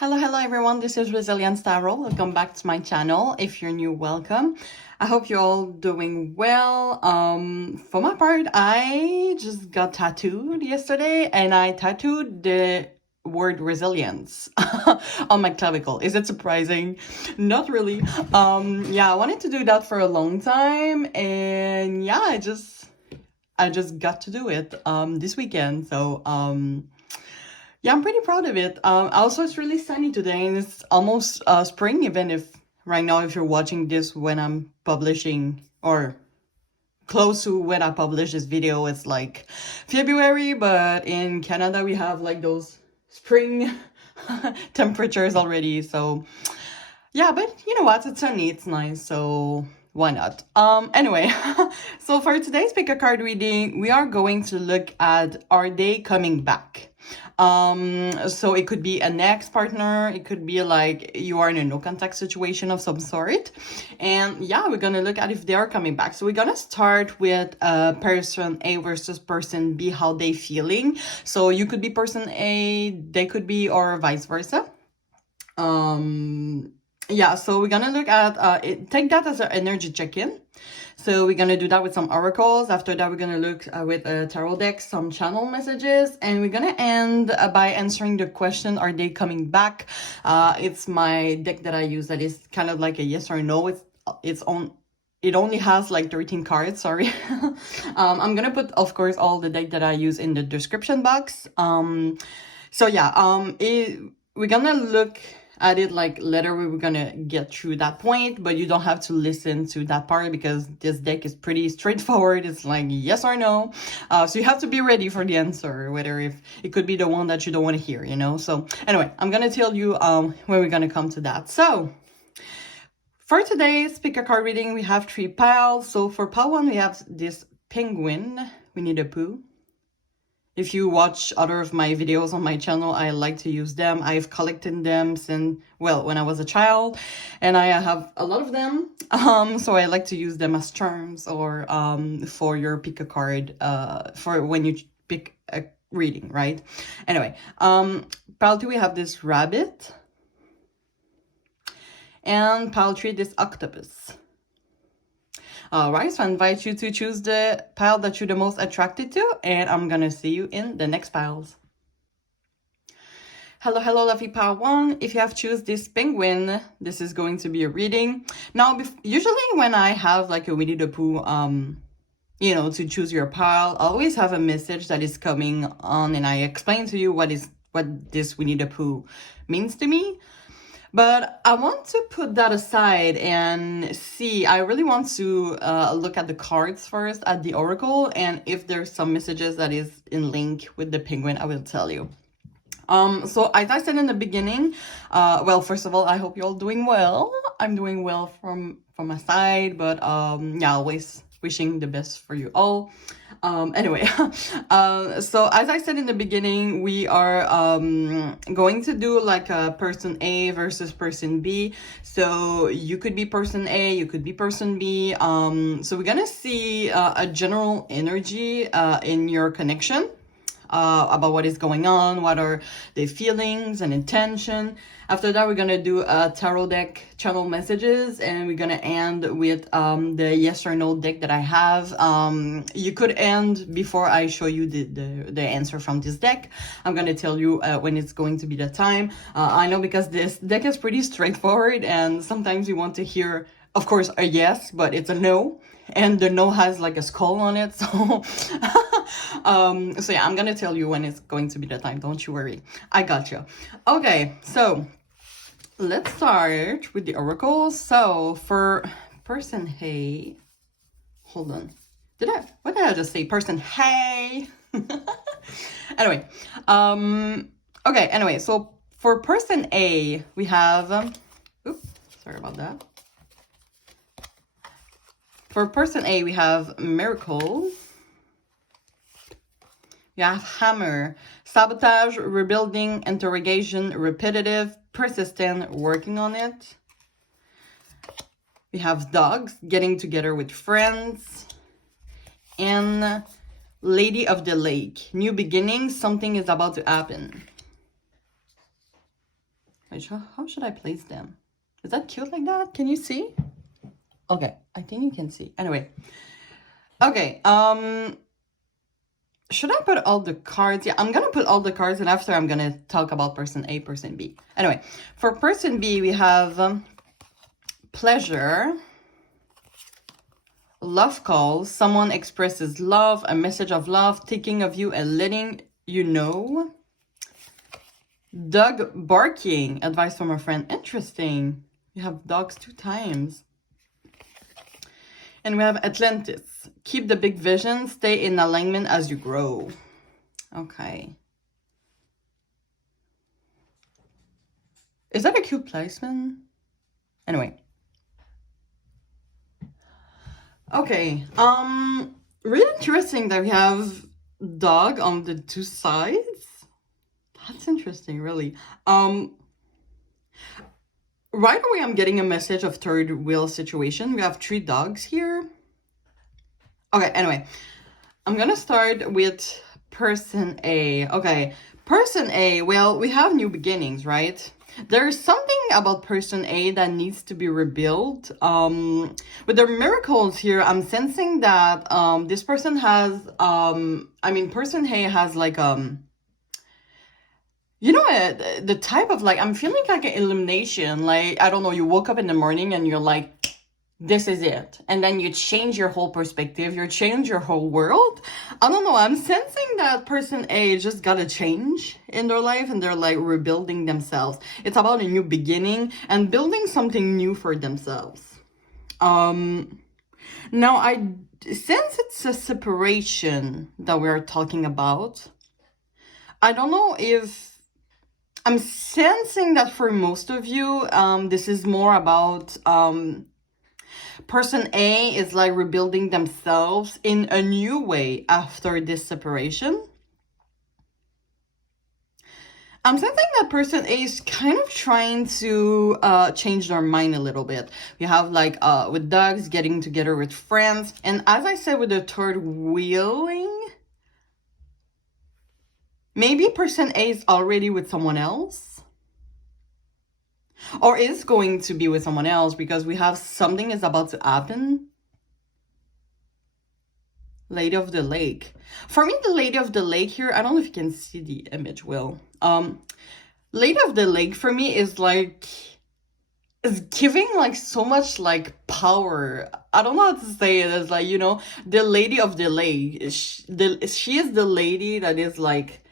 Hello everyone, this is Resilience Tarot. Welcome back to my channel. If you're new, welcome. I hope you're all doing well. For my part, I just got tattooed yesterday and I tattooed the word resilience on my clavicle. Is it surprising? Not really. Yeah, I wanted to do that for a long time and yeah, I just got to do it this weekend. So yeah, I'm pretty proud of it. Also, it's really sunny today, and it's almost spring, even if right now, if you're watching this when I'm publishing, or close to when I publish this video, it's like February, but in Canada, we have like those spring temperatures already. So, yeah, but you know what? It's sunny, it's nice, so why not? Anyway, so for today's pick a card reading, we are going to look at, are they coming back? So it could be an ex-partner, it could be like you are in a no contact situation of some sort. And yeah, we're gonna look at if they are coming back. So we're gonna start with person A versus person B, how they feeling. So you could be person A, they could be, or vice versa. Yeah, so we're gonna look at take that as an energy check-in. So we're gonna do that with some oracles. After that, we're gonna look with a tarot deck, some channel messages, and we're gonna end by answering the question, are they coming back? It's my deck that I use that is kind of like a yes or no. It only has like 13 cards, sorry. I'm gonna put, of course, all the deck that I use in the description box. So yeah, we're gonna look at it like later we're gonna get through that point, but you don't have to listen to that part because this deck is pretty straightforward. It's like yes or no, so you have to be ready for the answer, whether if it could be the one that you don't want to hear, you know. So anyway, I'm gonna tell you when we're gonna come to that. So for today's pick a card reading, we have 3 piles. So for pile 1, we have this penguin, Winnie the Pooh. If you watch other of my videos on my channel, I like to use them. I've collected them since, well, when I was a child, and I have a lot of them. So I like to use them as charms or for your pick a card, for when you pick a reading, right? Anyway, pile 2, we have this rabbit. And pile 3, this octopus. Alright, so I invite you to choose the pile that you're the most attracted to, and I'm gonna see you in the next piles. Hello, lovely pile 1. If you have choose this penguin, this is going to be a reading. Now, usually when I have like a Winnie the Pooh, you know, to choose your pile, I always have a message that is coming on, and I explain to you what this Winnie the Pooh means to me. But I want to put that aside and see, I really want to look at the cards first, at the oracle, and if there's some messages that is in link with the penguin, I will tell you. So as I said in the beginning, well, first of all, I hope you're all doing well. I'm doing well from my side, but yeah, always wishing the best for you all. Anyway, so as I said in the beginning, we are going to do like a person A versus person B. So you could be person A, you could be person B. So we're gonna see a general energy in your connection. About what is going on, what are their feelings and intention. After that, we're gonna do a tarot deck channel messages, and we're gonna end with the yes or no deck that I have. You could end before I show you the answer from this deck. I'm gonna tell you when it's going to be the time. I know because this deck is pretty straightforward, and sometimes you want to hear, of course, a yes, but it's a no. And the no has like a skull on it, so so yeah, I'm gonna tell you when it's going to be the time, don't you worry, I got you. Okay, so let's start with the oracle. So for person hey, hold on, what did I just say? Person hey. Anyway, okay, anyway, so for person A, we have oops, sorry about that. For person A, we have miracle. You have hammer, sabotage, rebuilding, interrogation, repetitive, persistent, working on it. We have dogs, getting together with friends. And lady of the lake, new beginnings, something is about to happen. Wait, how should I place them? Is that cute like that? Can you see? Okay, I think you can see. Anyway. Okay, should I put all the cards? Yeah, I'm gonna put all the cards, and after I'm gonna talk about person A, person B. Anyway, for person B, we have pleasure, love call, someone expresses love, a message of love, thinking of you and letting you know. Dog barking, advice from a friend. Interesting. You have dogs 2 times. And we have Atlantis. Keep the big vision. Stay in alignment as you grow. Okay. Is that a cute placement? Anyway. Okay. Really interesting that we have dog on the 2 sides. That's interesting, really. Right away, I'm getting a message of third wheel situation. We have 3 dogs here. Okay, anyway. I'm gonna start with person A. Okay, person A, well, we have new beginnings, right? There's something about person A that needs to be rebuilt. With the miracles here, I'm sensing that this person has, person A has like, you know, the type of like, I'm feeling like an illumination. Like, I don't know, you woke up in the morning and you're like, this is it. And then you change your whole perspective. You change your whole world. I don't know. I'm sensing that person A just got a change in their life and they're like rebuilding themselves. It's about a new beginning and building something new for themselves. Now I sense it's a separation that we're talking about. I don't know if I'm sensing that for most of you, this is more about, person A is like rebuilding themselves in a new way after this separation. I'm sensing that person A is kind of trying to change their mind a little bit. We have like with dogs, getting together with friends. And as I said with the third wheeling, maybe person A is already with someone else. Or is going to be with someone else because we have something is about to happen. Lady of the Lake. For me, the Lady of the Lake here, I don't know if you can see the image well. Lady of the Lake for me is like, is giving like so much like power. I don't know how to say it. It's like, you know, the Lady of the Lake. She is the lady that is like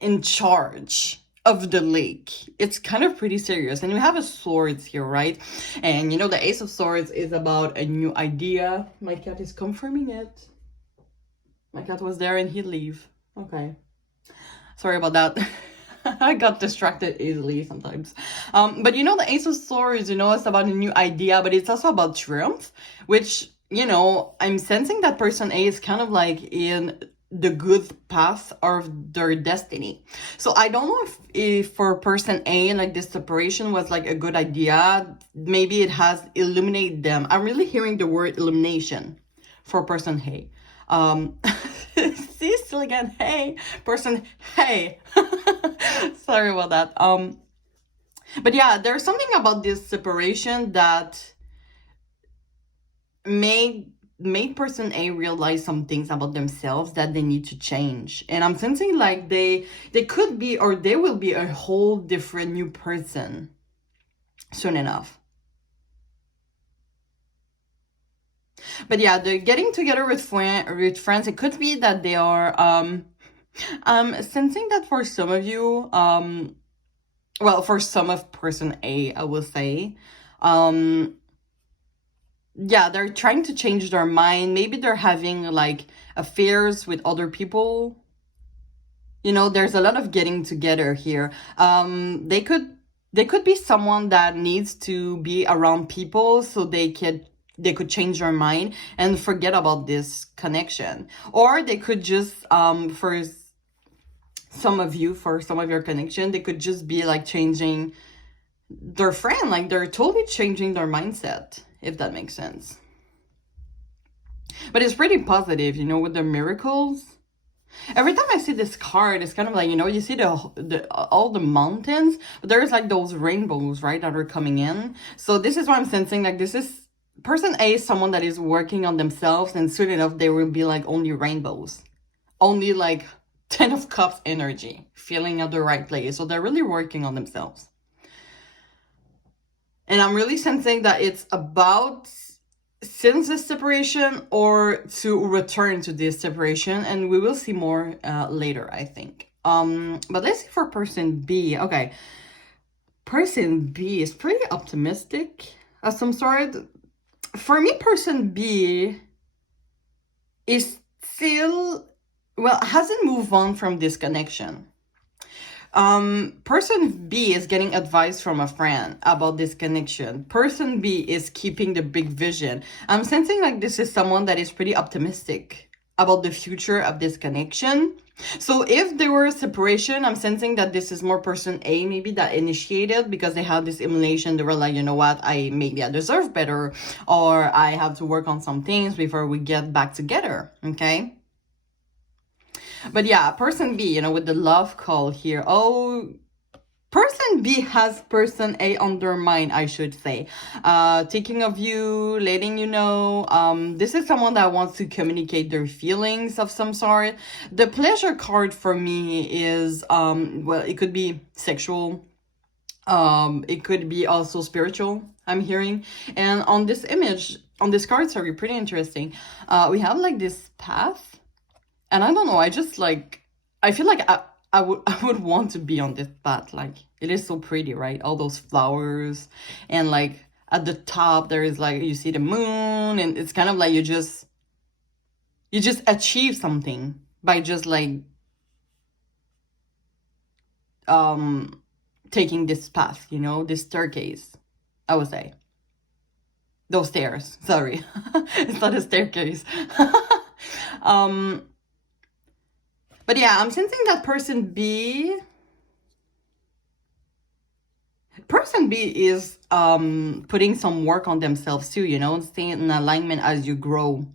in charge of the lake. It's kind of pretty serious. And we have a swords here, right? And you know, the Ace of Swords is about a new idea. My cat is confirming it. My cat was there and he'd leave. Okay. Sorry about that. I got distracted easily sometimes. But you know, the Ace of Swords, you know, it's about a new idea, but it's also about triumph, which, you know, I'm sensing that person A is kind of like in the good path of their destiny. So I don't know if for person A, like this separation was like a good idea. Maybe it has illuminated them. I'm really hearing the word illumination for person A. See, still again, hey, person, hey. Sorry about that. But yeah, there's something about this separation that made person A realize some things about themselves that they need to change. And I'm sensing like they could be, or they will be a whole different new person soon enough. But yeah, the getting together with friends, it could be that they are, sensing that for some of you, well, for some of person A, I will say, yeah, they're trying to change their mind. Maybe they're having like affairs with other people. You know, there's a lot of getting together here. They could be someone that needs to be around people so they could change their mind and forget about this connection. Or they could just, for some of your connection, they could just be like changing their friend. Like they're totally changing their mindset, if that makes sense. But it's pretty positive, you know, with the miracles. Every time I see this card, it's kind of like, you know, you see all the mountains, but there's like those rainbows, right, that are coming in. So this is why I'm sensing like this is person A is someone that is working on themselves, and soon enough there will be like only rainbows, only like 10 of Cups energy, feeling at the right place. So they're really working on themselves. And I'm really sensing that it's about since this separation or to return to this separation, and we will see more later, I think. But let's see for person B. Okay, person B is pretty optimistic of some sort. For me, person B is still, well, hasn't moved on from this connection. Person B is getting advice from a friend about this connection. Person B is keeping the big vision. I'm sensing like this is someone that is pretty optimistic about the future of this connection. So if there were a separation, I'm sensing that this is more person A maybe that initiated, because they had this emulation. They were like, you know what, I deserve better, or I have to work on some things before we get back together, okay? But yeah, person B, you know, with the love call here. Oh, person B has person A on their mind, I should say. Thinking of you, letting you know. This is someone that wants to communicate their feelings of some sort. The pleasure card for me is, well, it could be sexual. It could be also spiritual, I'm hearing. And on this image, on this card, sorry, pretty interesting. We have like this path. And I don't know, I just like, I feel like I would want to be on this path. Like, it is so pretty, right? All those flowers, and like at the top there is like, you see the moon, and it's kind of like you just achieve something by just like taking this path, you know, this staircase, I would say. Those stairs, sorry. It's not a staircase. But yeah, I'm sensing that person B is putting some work on themselves too, you know, staying in alignment as you grow.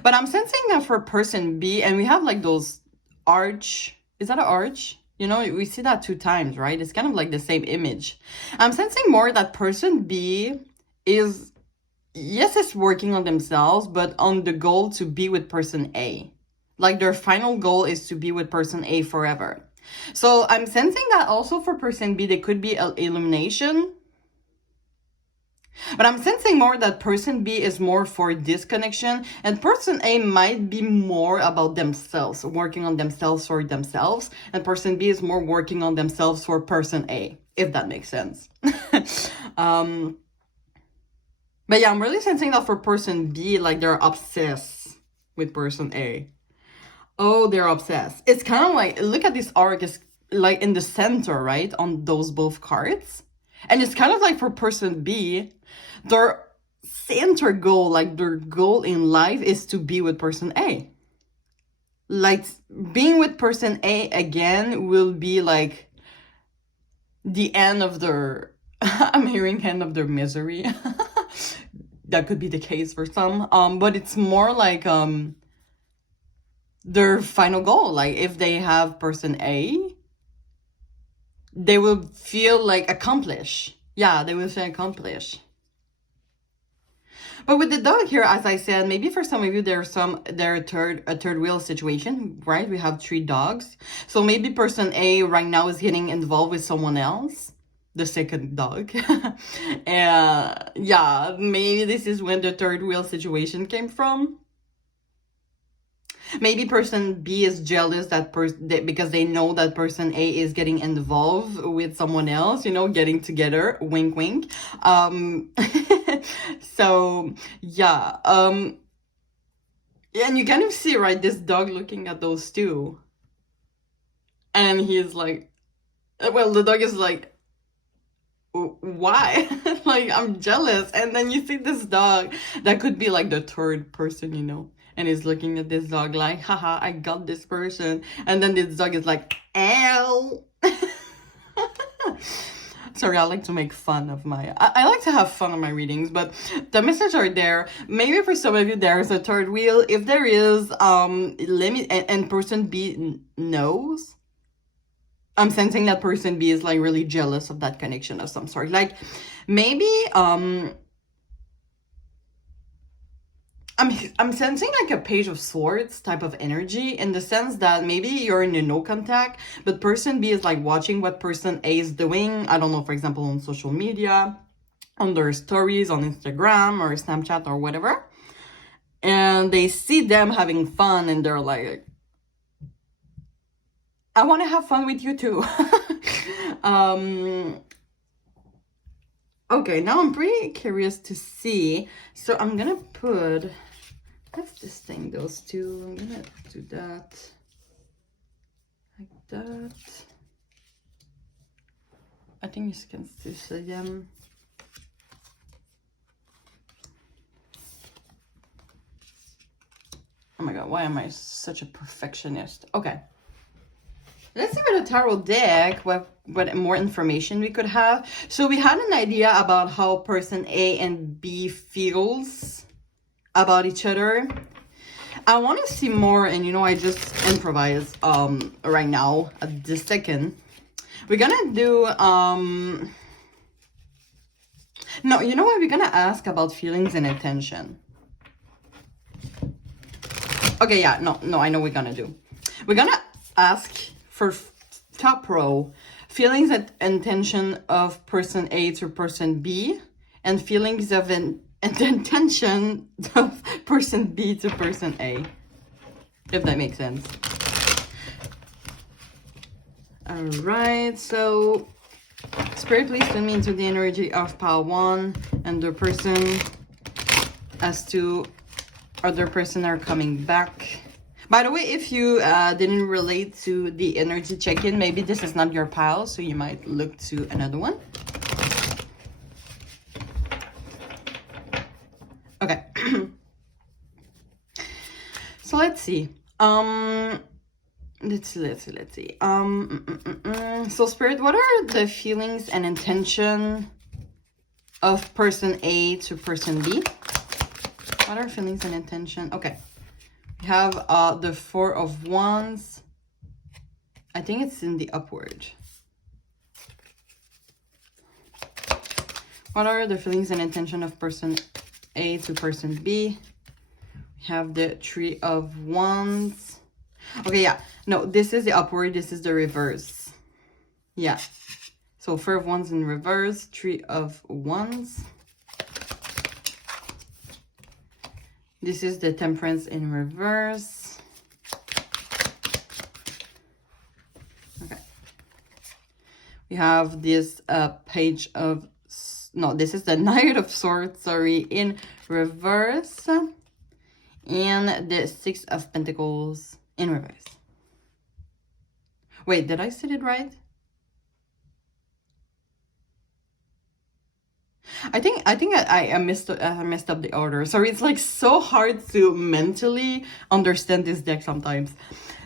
But I'm sensing that for person B, and we have like those arch, is that an arch? You know, we see that 2 times, right? It's kind of like the same image. I'm sensing more that person B is, yes, it's working on themselves, but on the goal to be with person A. Like their final goal is to be with person A forever. So I'm sensing that also for person B, there could be an elimination. But I'm sensing more that person B is more for disconnection, and person A might be more about themselves, working on themselves for themselves, and person B is more working on themselves for person A, if that makes sense. But yeah, I'm really sensing that for person B, like they're obsessed with person A. Oh, they're obsessed. It's kind of like, look at this arc, is like in the center, right? On those both cards. And it's kind of like for person B, their center goal, like their goal in life is to be with person A. Like being with person A again will be like the end of their, I'm hearing end of their misery. That could be the case for some. But it's more like, their final goal. Like if they have person A, they will feel like accomplished. Yeah, they will feel accomplished. But with the dog here, as I said, maybe for some of you there's a third wheel situation, right? We have 3 dogs. So maybe person A right now is getting involved with someone else, the second dog. And yeah, maybe this is when the third wheel situation came from. Maybe person B is jealous because they know that person A is getting involved with someone else, you know, getting together, wink, wink. So yeah, and you kind of see, right, this dog looking at those 2, and he's like, well, the dog is like, why? Like, I'm jealous. And then you see this dog that could be like the third person, you know, and he's looking at this dog like, haha, I got this person. And then this dog is like, elle. Sorry, I like to make fun of my... I like to have fun on my readings, but the messages are there. Maybe for some of you, there's a third wheel. If there is, let me... And person B knows. I'm sensing that person B is like really jealous of that connection of some sort. Like, maybe, I'm sensing like a page of swords type of energy, in the sense that maybe you're in a no contact, but person B is like watching what person A is doing. I don't know, for example, on social media, on their stories, on Instagram or Snapchat or whatever. And they see them having fun and they're like, I want to have fun with you too. Okay, now I'm pretty curious to see. So I'm gonna put... Let's distinct those two. I'm gonna do that like that. I think you can still see them. Oh my god, why am I such a perfectionist? Okay. Let's see with the tarot deck what more information we could have. So we had an idea about how person A and B feels about each other. I want to see more, and you know, I just improvise right now at this second. We're gonna do no, you know what, we're gonna ask about feelings and intention. Okay, yeah, no, I know we're gonna do. We're gonna ask for top row, feelings and intention of person A to person B, and feelings of and intention of person B to person A, if that makes sense. All right, so Spirit, please send me into the energy of pile 1 and the person as to other person are coming back. By the way, if you didn't relate to the energy check-in, maybe this is not your pile, so you might look to another one. Okay. So let's see. Let's see. So Spirit, what are the feelings and intention of person A to person B? What are feelings and intention? Okay. We have the 4 of Wands. I think it's in the upward. What are the feelings and intention of person A to person B? We have the 3 of Wands. Okay, yeah. No, this is the upward. This is the reverse. Yeah. So 4 of Wands in reverse. 3 of Wands. This is the Temperance in reverse. Okay. We have this page of... No, this is the Knight of Swords, sorry, in reverse. And the 6 of Pentacles in reverse. Wait, did I say it right? I think I messed up the order. Sorry, it's like so hard to mentally understand this deck sometimes.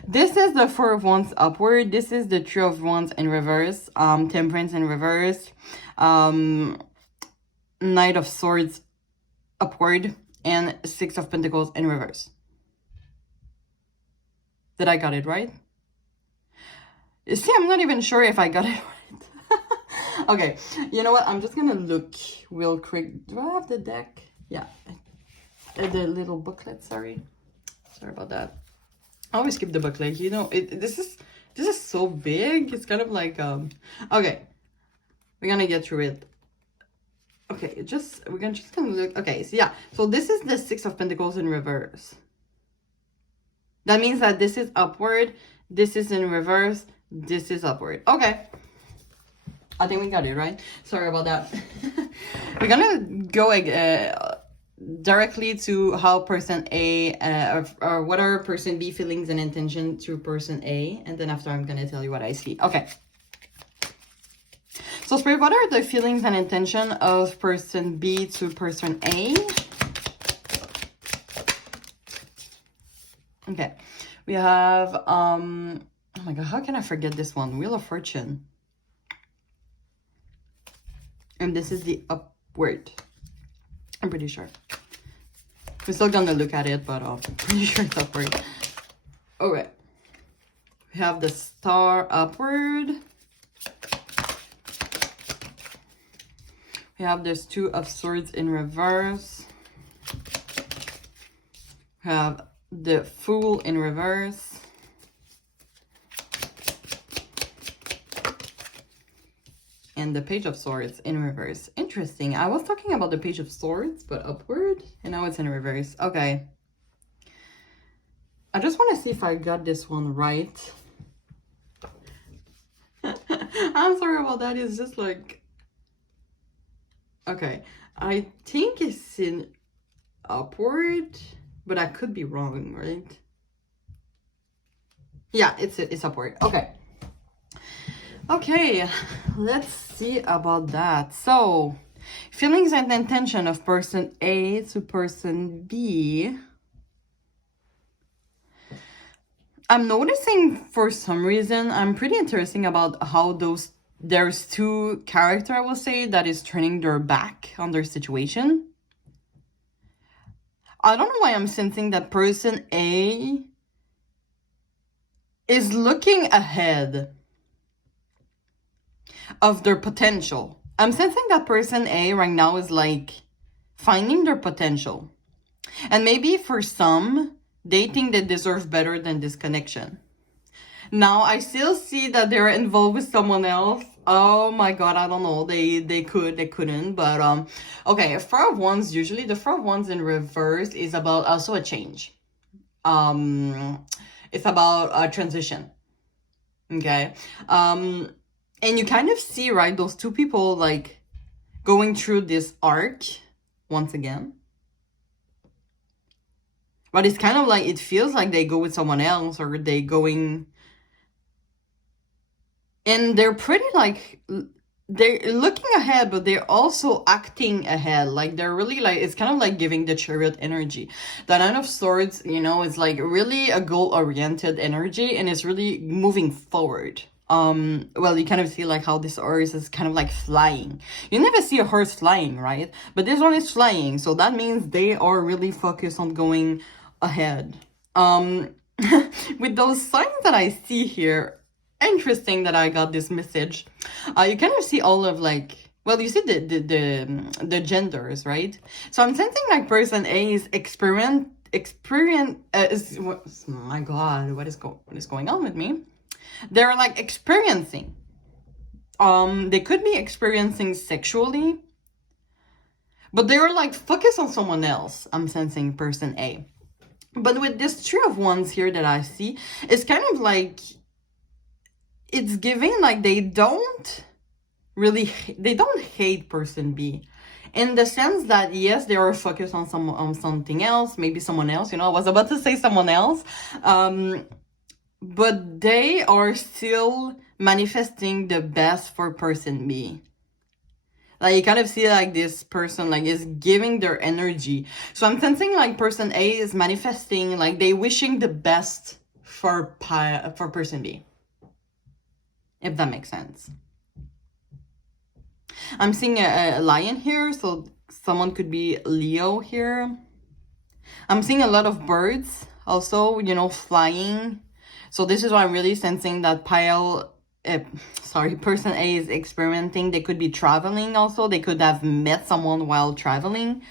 This is the 4 of Wands upward. This is the 3 of Wands in reverse. Temperance in reverse. Knight of Swords upward. And 6 of Pentacles in reverse. Did I got it right? You see, I'm not even sure if I got it right. Okay, you know what? I'm just gonna look real quick. Do I have the deck? Yeah, the little booklet. Sorry about that. I always keep the booklet. You know, this is so big. It's kind of like Okay, we're gonna get through it. Okay, we're just gonna look. Okay, so yeah, so this is the 6 of Pentacles in reverse. That means that this is upward. This is in reverse. This is upward. Okay. I think we got it, right? Sorry about that. We're gonna go directly to how person A, or what are person B feelings and intention to person A. And then after, I'm gonna tell you what I see. Okay. So Spirit, what are the feelings and intention of person B to person A? Okay. We have, oh my God, how can I forget this one? Wheel of Fortune. And this is the upward. I'm pretty sure. We're still gonna look at it, but I'm pretty sure it's upward. Alright. We have the star upward. We have this Two of Swords in reverse. We have the Fool in reverse. And the Page of Swords in reverse. Interesting. I was talking about the Page of Swords, but upward. And now it's in reverse. Okay. I just want to see if I got this one right. I'm sorry about that. It's just like... Okay. I think it's in upward, but I could be wrong, right? Yeah, it's upward. Okay. Okay, let's see about that. So, feelings and intention of person A to person B. I'm noticing for some reason, I'm pretty interested about how there's two characters, I will say, that is turning their back on their situation. I don't know why I'm sensing that person A is looking ahead of their potential. I'm sensing that person A right now is like finding their potential. And maybe for some, they think they deserve better than this connection. Now, I still see that they're involved with someone else. Oh my god, I don't know. They couldn't. But, okay, Four of Wands, usually the Four of Wands in reverse is about also a change. It's about a transition. Okay. And you kind of see, right, those two people, like, going through this arc once again. But it's kind of like, it feels like they go with someone else, or they going... And they're pretty, like, they're looking ahead, but they're also acting ahead. Like, they're really, like, it's kind of like giving the Chariot energy. The Nine of Swords, you know, is, like, really a goal-oriented energy, and it's really moving forward. Well, you kind of see like how this horse is kind of like flying. You never see a horse flying, right? But this one is flying, so that means they are really focused on going ahead. With those signs that I see here, interesting that I got this message. You kind of see all of like, well, you see the genders, right? So I'm sensing like person A is my god, what is going on with me? They're like experiencing. They could be experiencing sexually, but they're like focused on someone else. I'm sensing person A. But with this Three of Wands here that I see, it's kind of like, it's giving like they don't hate person B. In the sense that, yes, they are focused on something else, maybe someone else, you know, I was about to say someone else. But they are still manifesting the best for person B. Like, you kind of see like this person like is giving their energy. So I'm sensing like person A is manifesting, like they wishing the best for person B. If that makes sense. I'm seeing a lion here, so someone could be Leo here. I'm seeing a lot of birds also, you know, flying. So this is why I'm really sensing that person A is experimenting. They could be traveling also. They could have met someone while traveling.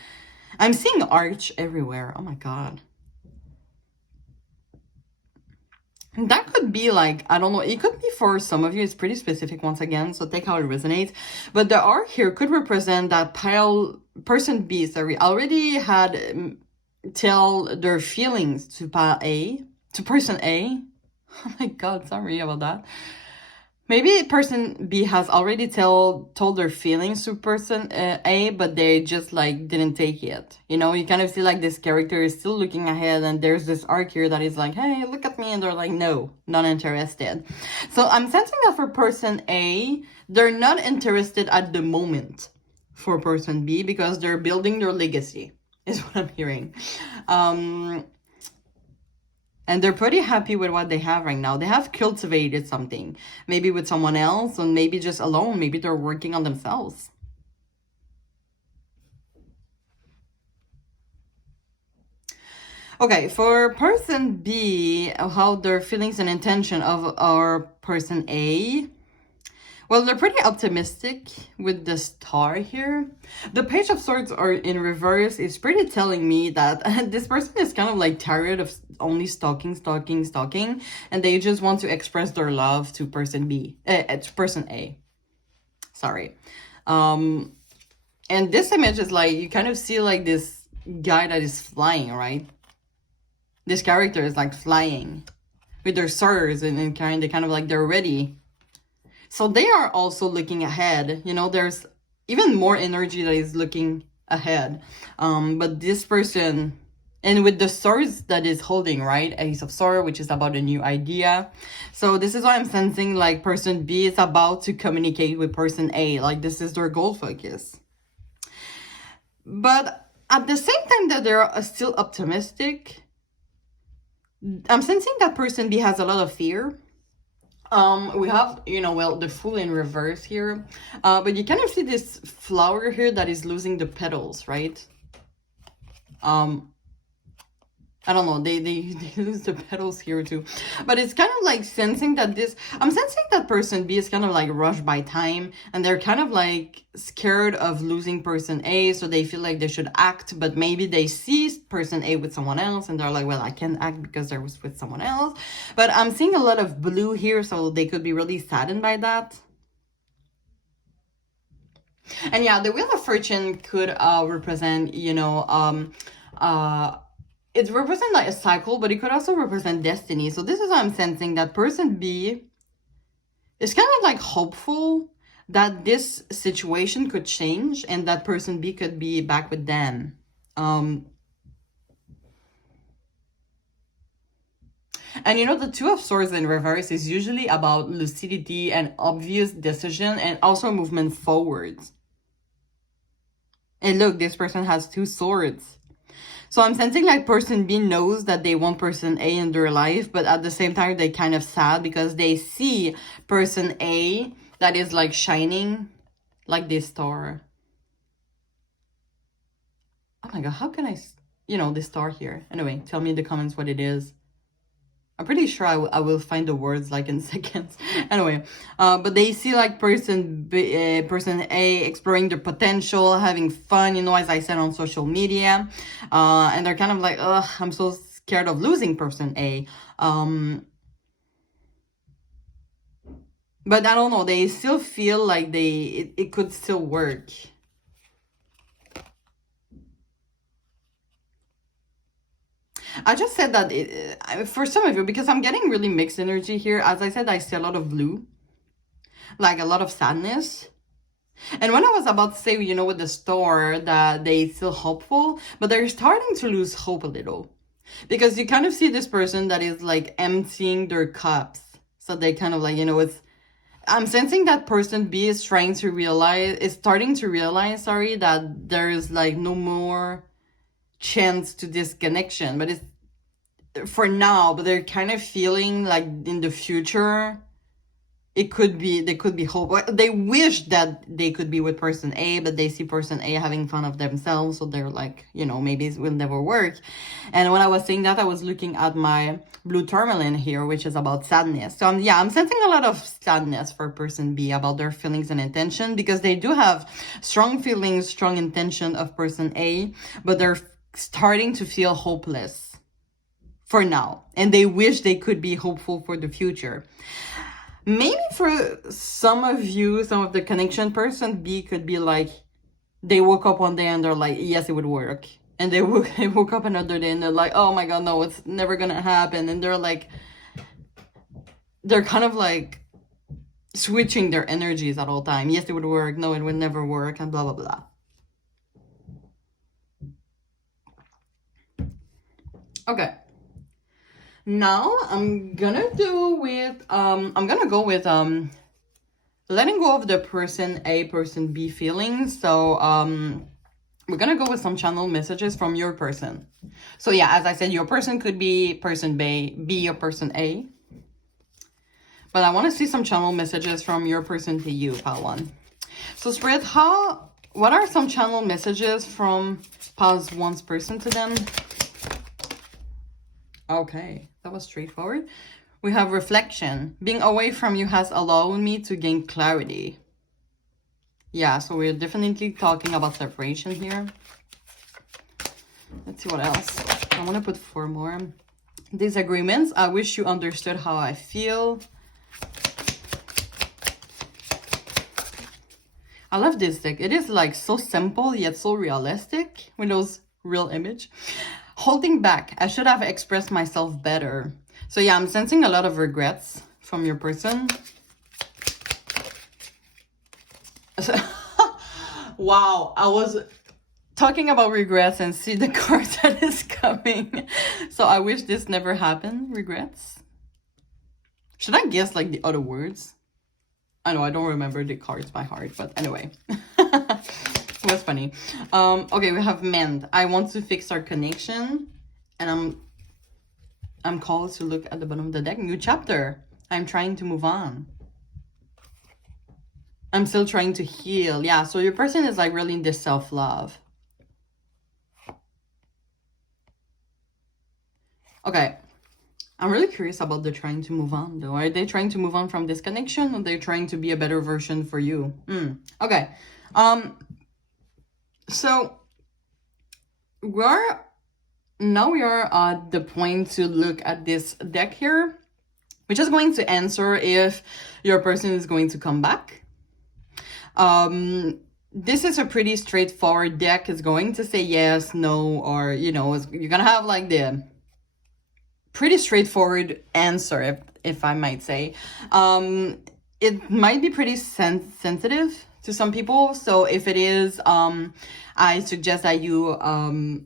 I'm seeing arch everywhere. Oh my god. And that could be like, I don't know, it could be for some of you, it's pretty specific once again, so take how it resonates. But the arc here could represent that person B, already had tell their feelings to person A. Oh my god, sorry about that. Maybe person B has already told their feelings to person A, but they just like didn't take it. You know, you kind of see like this character is still looking ahead, and there's this arc here that is like, hey, look at me, and they're like, no, not interested. So I'm sensing that for person A, they're not interested at the moment for person B because they're building their legacy, is what I'm hearing. And they're pretty happy with what they have right now. They have cultivated something. Maybe with someone else, or maybe just alone. Maybe they're working on themselves. Okay, for person B, how their feelings and intention of our person A. Well, they're pretty optimistic with the star here. The Page of Swords are in reverse is pretty telling me that this person is kind of like tired of only stalking, and they just want to express their love to person B, to person A. Sorry. And this image is like, you kind of see like this guy that is flying, right? This character is like flying with their swords and kind of like they're ready. So they are also looking ahead. You know, there's even more energy that is looking ahead. But this person, and with the swords that is holding, right? Ace of Swords, which is about a new idea. So this is why I'm sensing like person B is about to communicate with person A. Like this is their goal focus. But at the same time that they're still optimistic, I'm sensing that person B has a lot of fear. We have, you know, well, the Fool in reverse here. But you kind of see this flower here that is losing the petals, right? I don't know, they lose the petals here too. But it's kind of like sensing that I'm sensing that person B is kind of like rushed by time. And they're kind of like scared of losing person A. So they feel like they should act. But maybe they see person A with someone else. And they're like, well, I can't act because I was with someone else. But I'm seeing a lot of blue here. So they could be really saddened by that. And yeah, the Wheel of Fortune could represent, you know, it represents like a cycle, but it could also represent destiny. So this is why I'm sensing that person B is kind of like hopeful that this situation could change and that person B could be back with them. And you know, the Two of Swords in reverse is usually about lucidity and obvious decision and also movement forwards. And look, this person has 2 swords. So I'm sensing like person B knows that they want person A in their life, but at the same time, they kind of sad because they see person A that is like shining like this star. Oh my God, how can I, you know, this star here? Anyway, tell me in the comments what it is. I'm pretty sure I will find the words like in seconds. Anyway, but they see like person A exploring their potential, having fun, you know, as I said on social media. And they're kind of like, ugh, I'm so scared of losing person A. But I don't know, they still feel like it could still work. I just said that for some of you, because I'm getting really mixed energy here. As I said, I see a lot of blue, like a lot of sadness. And when I was about to say, you know, with the store that they still hopeful, but they're starting to lose hope a little. Because you kind of see this person that is like emptying their cups. So they kind of like, you know, I'm sensing that person B is starting to realize, that there is like no more chance to this connection, but it's for now, but they're kind of feeling like in the future they could be hope. They wish that they could be with person A, but they see person A having fun of themselves, so they're like, you know, maybe it will never work. And when I was saying that, I was looking at my blue tourmaline here, which is about sadness. So I'm sensing a lot of sadness for person B about their feelings and intention, because they do have strong feelings, strong intention of person A, but they're starting to feel hopeless for now, and they wish they could be hopeful for the future. Maybe for some of you, some of the connection, person B could be like, they woke up one day and they're like, yes, it would work. And they woke up another day and they're like, oh my God, no, it's never gonna happen. And they're kind of like switching their energies at all time. Yes, it would work. No, it would never work, and blah, blah, blah. Okay. Now I'm gonna go with letting go of the person A, person B feelings. So we're gonna go with some channel messages from your person. So yeah, as I said, your person could be person B or person A. But I want to see some channel messages from your person to you, pile 1. So Spirit, what are some channel messages from pile 1's person to them? Okay, that was straightforward. We have reflection. Being away from you has allowed me to gain clarity. Yeah, so we're definitely talking about separation here. Let's see what else. I want to put 4 more. Disagreements. I wish you understood how I feel. I love this deck. It is like so simple yet so realistic with those real image. Holding back. I should have expressed myself better. So yeah, I'm sensing a lot of regrets from your person. Wow, I was talking about regrets and see the card that is coming. So I wish this never happened. Regrets. Should I guess like the other words? I know I don't remember the cards by heart, but anyway. It was funny. Okay, we have mend. I want to fix our connection, and I'm called to look at the bottom of the deck. New chapter. I'm trying to move on. I'm still trying to heal. Yeah, so your person is like really into self-love. Okay. I'm really curious about the trying to move on though. Are they trying to move on from this connection, or they're trying to be a better version for you? Okay. So we are at the point to look at this deck here, which is going to answer if your person is going to come back. This is a pretty straightforward deck. It's going to say yes, no, or you're gonna have like the pretty straightforward answer, if I might say. It might be pretty sensitive to some people, so if it is, I suggest that you end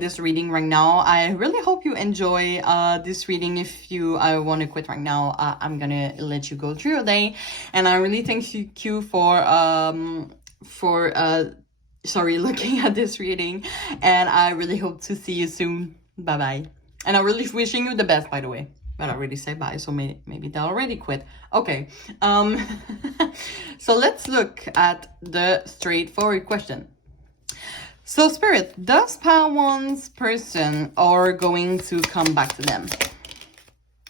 this reading right now. I really hope you enjoy this reading. If you want to quit right now, I'm gonna let you go through your day, and I really thank you for looking at this reading, and I really hope to see you soon. Bye bye. And I'm really wishing you the best, by the way. But I already said bye, so maybe they already quit. Okay. So let's look at the straightforward question. So, Spirit, does Padawan's person are going to come back to them?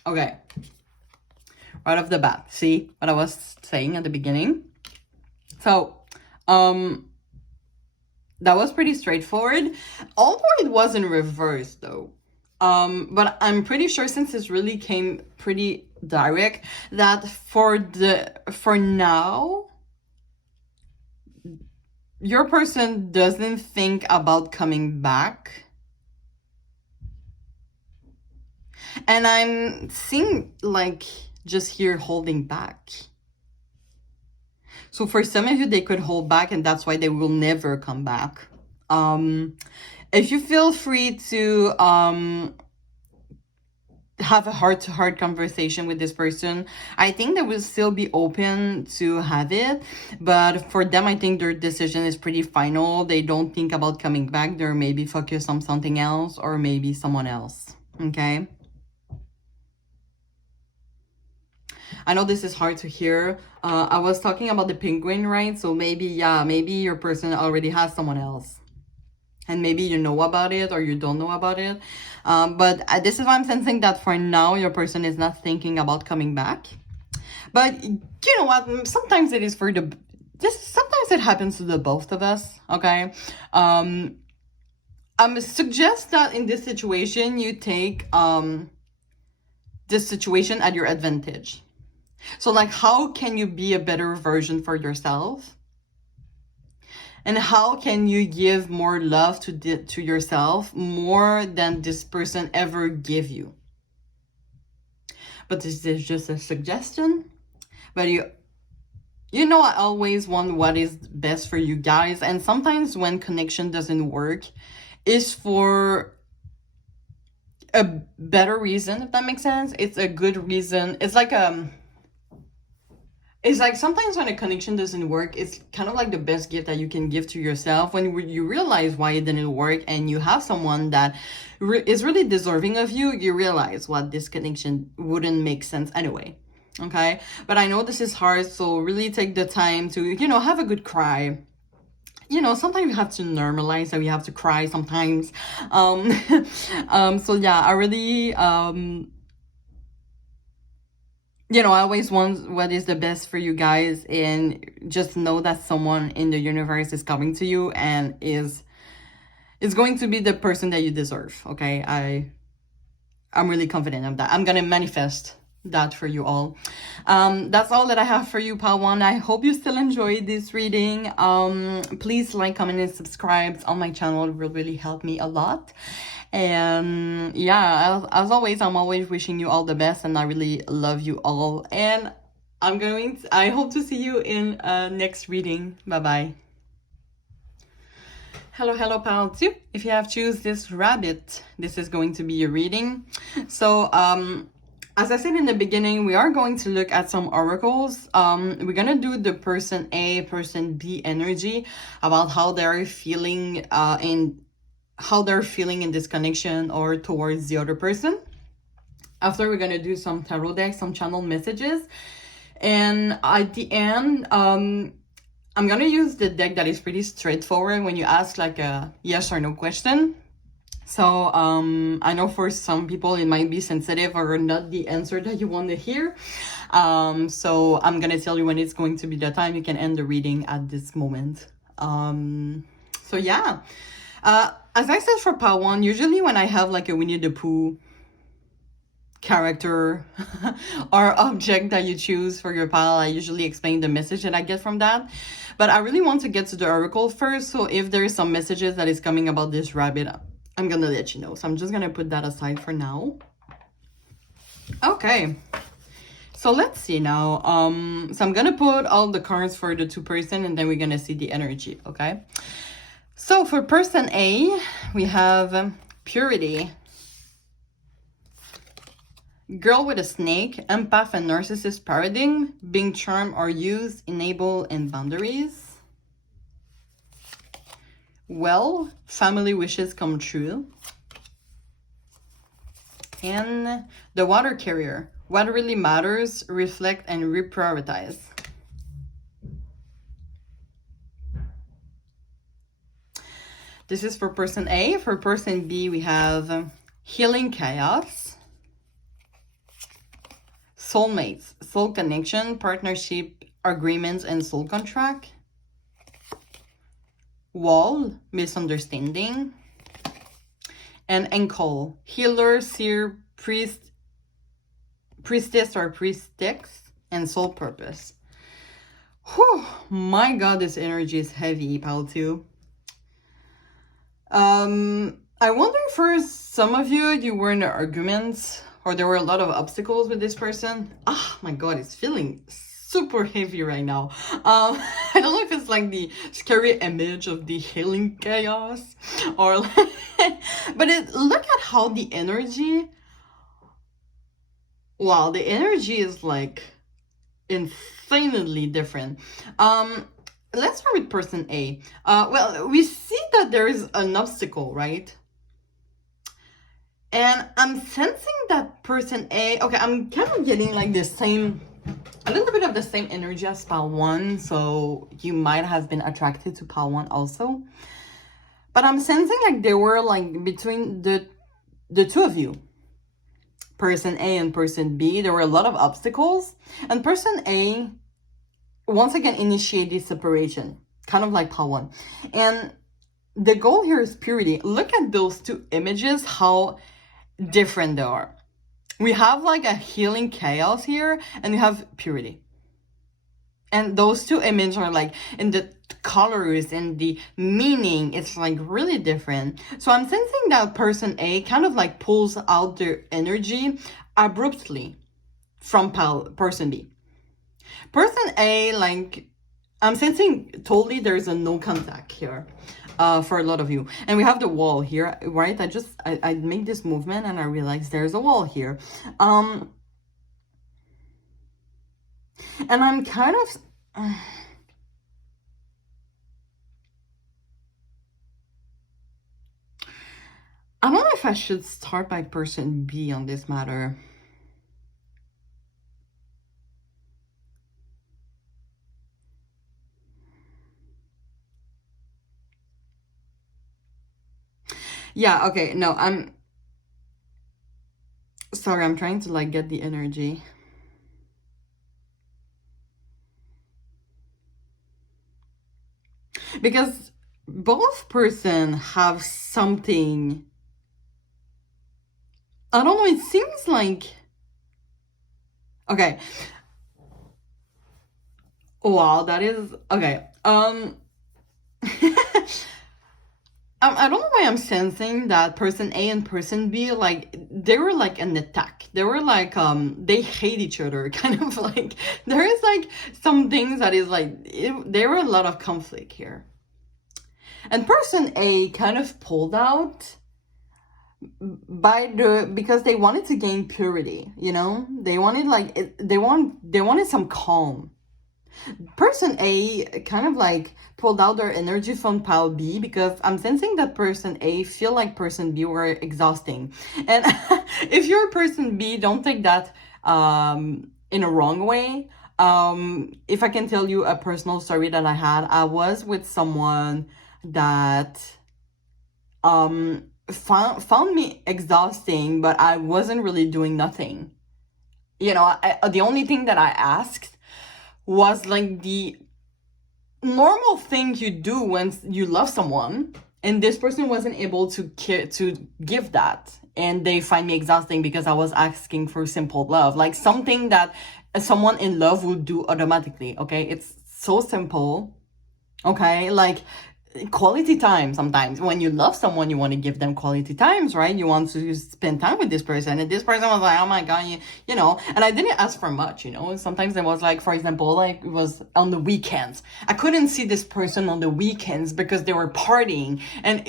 Okay. Right off the bat. See what I was saying at the beginning? So, that was pretty straightforward. Although it was in reverse, though. But I'm pretty sure, since this really came pretty direct, that for now, your person doesn't think about coming back. And I'm seeing like just here holding back. So for some of you, they could hold back, and that's why they will never come back. If you feel free to have a heart-to-heart conversation with this person, I think they will still be open to have it. But for them, I think their decision is pretty final. They don't think about coming back. They're maybe focused on something else, or maybe someone else. Okay? I know this is hard to hear. I was talking about the penguin, right? So maybe your person already has someone else. And maybe you know about it, or you don't know about it. But this is why I'm sensing that for now, your person is not thinking about coming back. But you know what? Sometimes it is sometimes it happens to the both of us, okay? I suggest that in this situation, you take this situation at your advantage. So like, how can you be a better version for yourself? And how can you give more love to yourself, more than this person ever gave you? But this is just a suggestion. But you know, I always want what is best for you guys. And sometimes when connection doesn't work, it's for a better reason, if that makes sense. It's a good reason. It's like sometimes when a connection doesn't work, it's kind of like the best gift that you can give to yourself. When you realize why it didn't work, and you have someone that is really deserving of you, you realize what this connection wouldn't make sense anyway. Okay? But I know this is hard, so really take the time to, have a good cry. you know, sometimes we have to normalize that we have to cry sometimes. So yeah, I really, you know, I always want what is the best for you guys, and just know that someone in the universe is coming to you and is going to be the person that you deserve. Okay, I'm really confident of that. I'm gonna manifest that for you all. That's all that I have for you, pile one. I hope you still enjoyed this reading. Please like, comment, and subscribe on my channel. It will really help me a lot. And yeah, as always, I'm always wishing you all the best, and I really love you all. And I hope to see you in next reading. Bye bye. Hello, pal 2. If you have choose this rabbit, this is going to be your reading. So, as I said in the beginning, we are going to look at some oracles. We're gonna do the person A, person B energy, about how they're feeling in this connection or towards the other person. After, we're gonna do some tarot decks, some channel messages, and at the end, I'm gonna use the deck that is pretty straightforward when you ask like a yes or no question. So I know for some people it might be sensitive or not the answer that you want to hear. So I'm gonna tell you when it's going to be the time. You can end the reading at this moment. So yeah, as I said for part 1, usually when I have like a Winnie the Pooh character or object that you choose for your pile, I usually explain the message that I get from that. But I really want to get to the oracle first, so if there is some messages that is coming about this rabbit, I'm gonna let you know. So I'm just gonna put that aside for now. Okay, so let's see now. So I'm gonna put all the cards for the 2 person, and then we're gonna see the energy. Okay, so for person A, we have purity, girl with a snake, empath and narcissist paradigm, being charmed or used, enable and boundaries. Well, family wishes come true. And the water carrier, what really matters, reflect and reprioritize. This is for person A. For person B, we have healing chaos, soulmates, soul connection, partnership, agreements, and soul contract. Wall, misunderstanding. And ankle, healer, seer, priestess or priestess, and soul purpose. Whew, my god, this energy is heavy, pal 2. I wonder for some of you were in arguments, or there were a lot of obstacles with this person. Oh my god, it's feeling super heavy right now. I don't know if it's like the scary image of the healing chaos, or like, but look at how the energy, wow, the energy is like insanely different. Let's start with person A. Well, we see that there is an obstacle, right? And I'm sensing that person A, okay, I'm kind of getting like the same, a little bit of the same energy as pile 1, so you might have been attracted to pile 1 also. But I'm sensing like they were like between the 2 of you, person A and person B, there were a lot of obstacles, and person A once again initiated separation, kind of like pile 1. And the goal here is purity. Look at those 2 images, how different they are. We have like a healing chaos here, and we have purity. And those 2 images are like, in the colors and the meaning, it's like really different. So I'm sensing that person A kind of like pulls out their energy abruptly from person B. Person A, like, I'm sensing totally there's a no contact here. For a lot of you, and we have the wall here, right? I make this movement and I realize there's a wall here, and I'm kind of I don't know if I should start by person B on this matter. Yeah, okay, no, I'm sorry, I'm trying to like get the energy. Because both person have something, I don't know, it seems like, okay, wow, that is, okay, I don't know why I'm sensing that person A and person B, like, they were like an attack. They were like, they hate each other, kind of like, there is like some things that is like, there were a lot of conflict here. And person A kind of pulled out because they wanted to gain purity, you know? They wanted like, they wanted some calm. Person A kind of like pulled out their energy from pile B because I'm sensing that person A feel like person B were exhausting. And if you're person B, don't take that in a wrong way. If I can tell you a personal story that I had, I was with someone that found me exhausting, but I wasn't really doing nothing. You know, the only thing that I asked was like the normal thing you do when you love someone, and this person wasn't able to give that, and they find me exhausting because I was asking for simple love, like something that someone in love would do automatically. Okay, it's so simple. Okay, like quality time. Sometimes when you love someone, you want to give them quality times, right? You want to spend time with this person, and this person was like, oh my god, you know. And I didn't ask for much, you know. Sometimes it was like, for example, like it was on the weekends. I couldn't see this person on the weekends because they were partying, and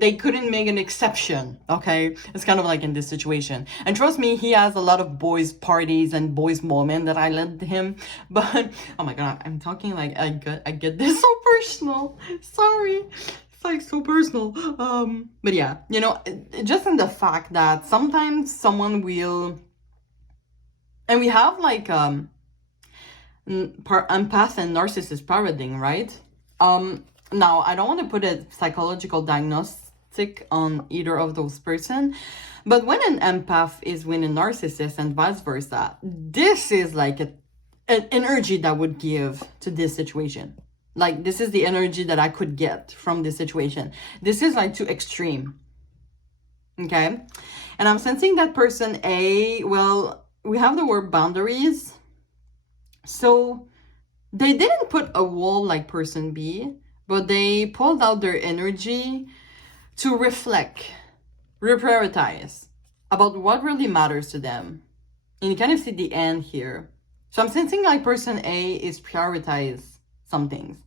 they couldn't make an exception. Okay, it's kind of like in this situation. And trust me, he has a lot of boys parties and boys moment that I led him. But oh my god, I'm talking like I get this so personal. Sorry, it's like so personal. But yeah, you know, just in the fact that sometimes someone will, and we have like empath and narcissist paradigm, right? Now I don't want to put a psychological diagnostic on either of those person, but when an empath is with a narcissist and vice versa, this is like an energy that would give to this situation. Like, this is the energy that I could get from this situation. This is like too extreme. Okay? And I'm sensing that person A, well, we have the word boundaries. So they didn't put a wall like person B, but they pulled out their energy to reflect, reprioritize about what really matters to them. And you kind of see the end here. So I'm sensing like person A is prioritize some things.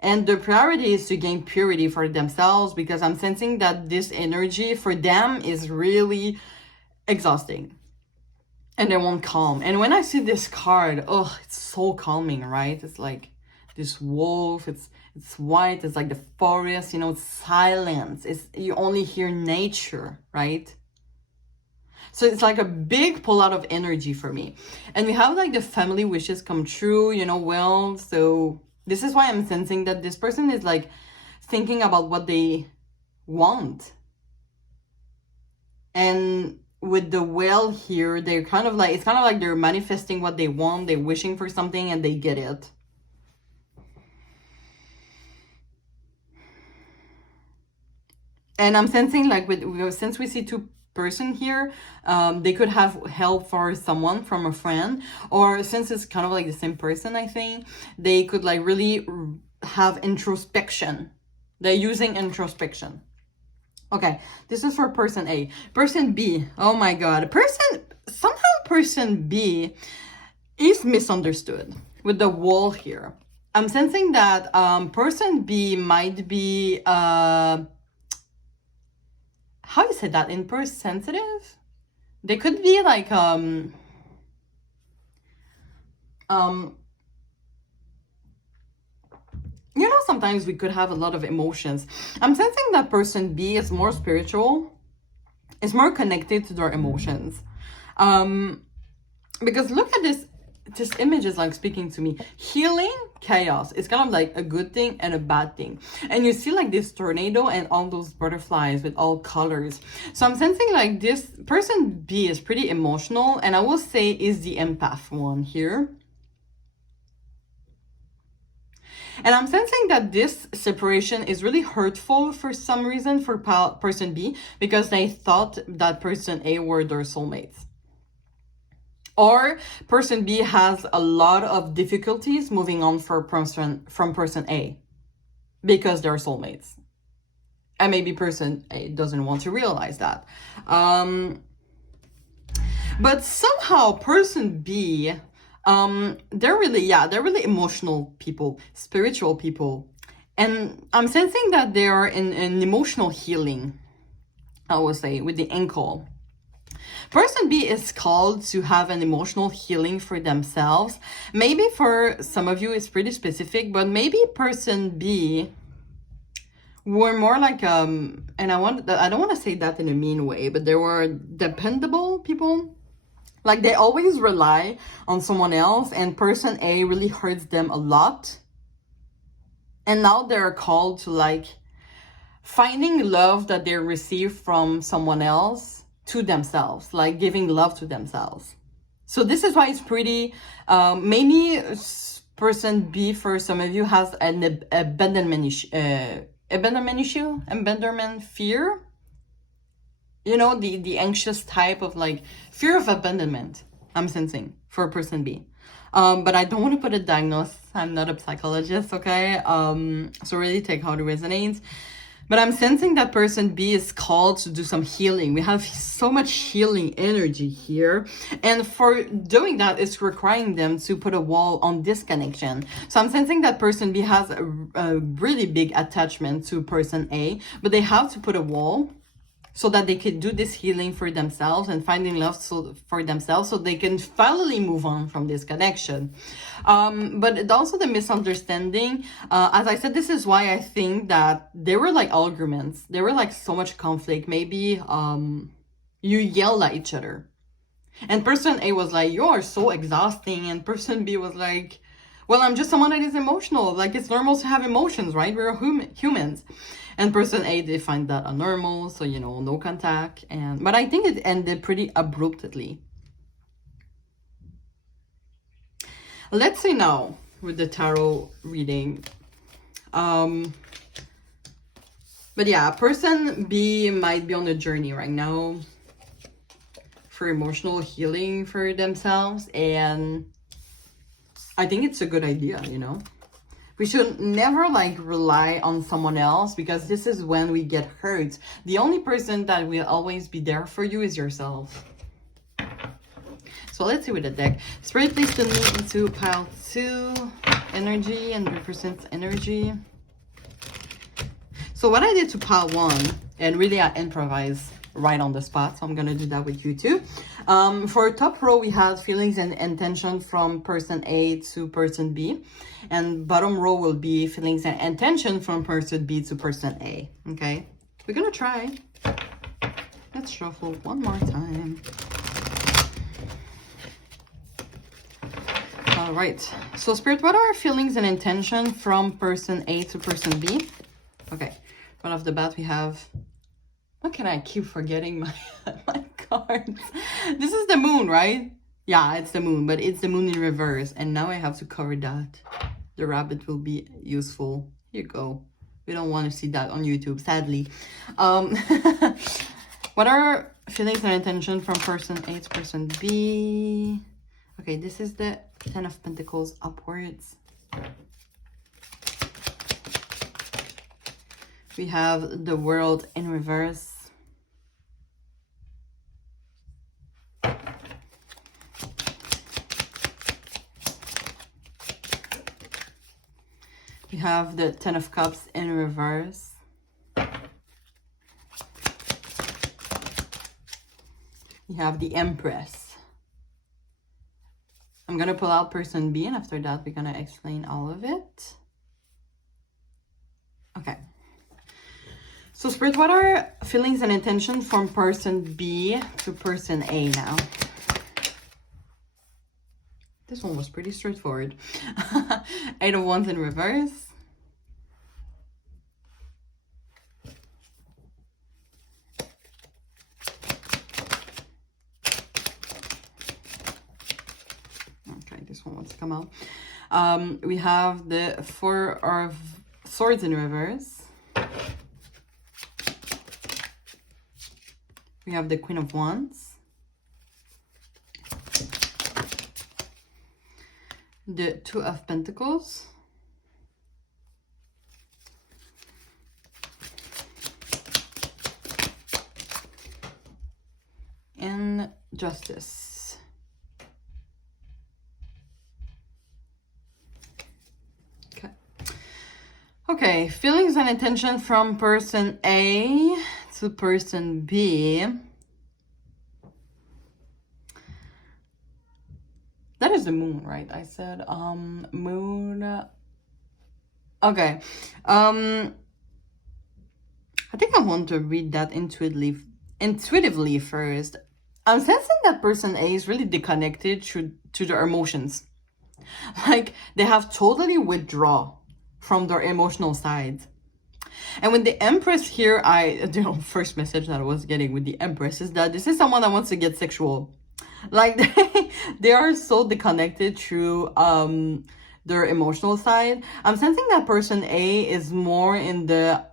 And the priority is to gain purity for themselves, because I'm sensing that this energy for them is really exhausting. And they won't calm. And when I see this card, oh, it's so calming, right? It's like this wolf, it's white, it's like the forest, you know, it's silence. You only hear nature, right? So it's like a big pull out of energy for me. And we have like the family wishes come true, you know, well, so this is why I'm sensing that this person is like thinking about what they want. And with the whale here, they're kind of like, it's kind of like they're manifesting what they want, they're wishing for something and they get it. And I'm sensing like since we see two person here, they could have help for someone from a friend, or since it's kind of like the same person, I think they could like really have introspection. They're using introspection. Okay, this is for person A. Person B, oh my god, person B is misunderstood with the wall here. I'm sensing that person B might be how you say that, in person sensitive? They could be like you know, sometimes we could have a lot of emotions. I'm sensing that person B is more spiritual, is more connected to their emotions. Because look at this image is like speaking to me. Healing chaos. It's kind of like a good thing and a bad thing. And you see like this tornado and all those butterflies with all colors. So I'm sensing like this person B is pretty emotional, and I will say is the empath one here. And I'm sensing that this separation is really hurtful for some reason for person B, because they thought that person A were their soulmates. Or person B has a lot of difficulties moving on from person A because they're soulmates. And maybe person A doesn't want to realize that. But somehow person B, they're really emotional people, spiritual people. And I'm sensing that they are in an emotional healing, I would say, with the ankle. Person B is called to have an emotional healing for themselves. Maybe for some of you it's pretty specific, but maybe person B were more like and I don't want to say that in a mean way, but they were dependable people. Like they always rely on someone else, and person A really hurts them a lot. And now they're called to like finding love that they receive from someone else to themselves, like giving love to themselves. So this is why it's pretty, maybe person B for some of you has an abandonment fear. You know, the anxious type of like fear of abandonment, I'm sensing for person B. But I don't want to put a diagnosis. I'm not a psychologist, okay? So really take how it resonates. But I'm sensing that person B is called to do some healing. We have so much healing energy here. And for doing that, it's requiring them to put a wall on this connection. So I'm sensing that person B has a really big attachment to person A, but they have to put a wall so that they can do this healing for themselves and finding love for themselves, so they can finally move on from this connection. But it's also the misunderstanding. As I said, this is why I think that there were like arguments. There were like so much conflict. Maybe you yell at each other. And person A was like, you're so exhausting. And person B was like, well, I'm just someone that is emotional. Like, it's normal to have emotions, right? We're humans. And person A, they find that abnormal, so, you know, no contact. But I think it ended pretty abruptly. Let's say now, with the tarot reading. But yeah, person B might be on a journey right now for emotional healing for themselves. And I think it's a good idea, you know? We should never like rely on someone else, because this is when we get hurt. The only person that will always be there for you is yourself. So let's see with the deck. Spirit, please send me into pile 2 energy and represents energy. So what I did to pile 1, and really I improvise right on the spot, so I'm gonna do that with you too. For top row, we had feelings and intention from person A to person B, and bottom row will be feelings and intention from person B to person A. Okay, we're gonna try. Let's shuffle one more time. All right, so Spirit, what are feelings and intention from person A to person B? Okay, right off the bat we have, why can I keep forgetting my cards? This is the moon, right? Yeah, it's the moon, but it's the moon in reverse. And now I have to cover that. The rabbit will be useful. Here you go. We don't want to see that on YouTube, sadly. What are feelings and intention from person A to person B? Okay, this is the 10 of Pentacles upwards. We have the World in reverse. We have the 10 of Cups in reverse. We have the Empress. I'm going to pull out person B, and after that, we're going to explain all of it. Okay. So, Spirit, what are feelings and intentions from person B to person A now? This one was pretty straightforward. 8 of Wands in reverse. Okay, this one wants to come out. We have the 4 of Swords in reverse. We have the Queen of Wands. The 2 of Pentacles. And Justice. Okay. Okay, feelings and intention from person A to person B. That is the moon, right? I said moon. Okay. I think I want to read that intuitively first. I'm sensing that person A is really disconnected to their emotions. Like they have totally withdrawn from their emotional side. And with the Empress here, first message that I was getting with the Empress is that this is someone that wants to get sexual. Like they are so disconnected through their emotional side. I'm sensing that person A is more in the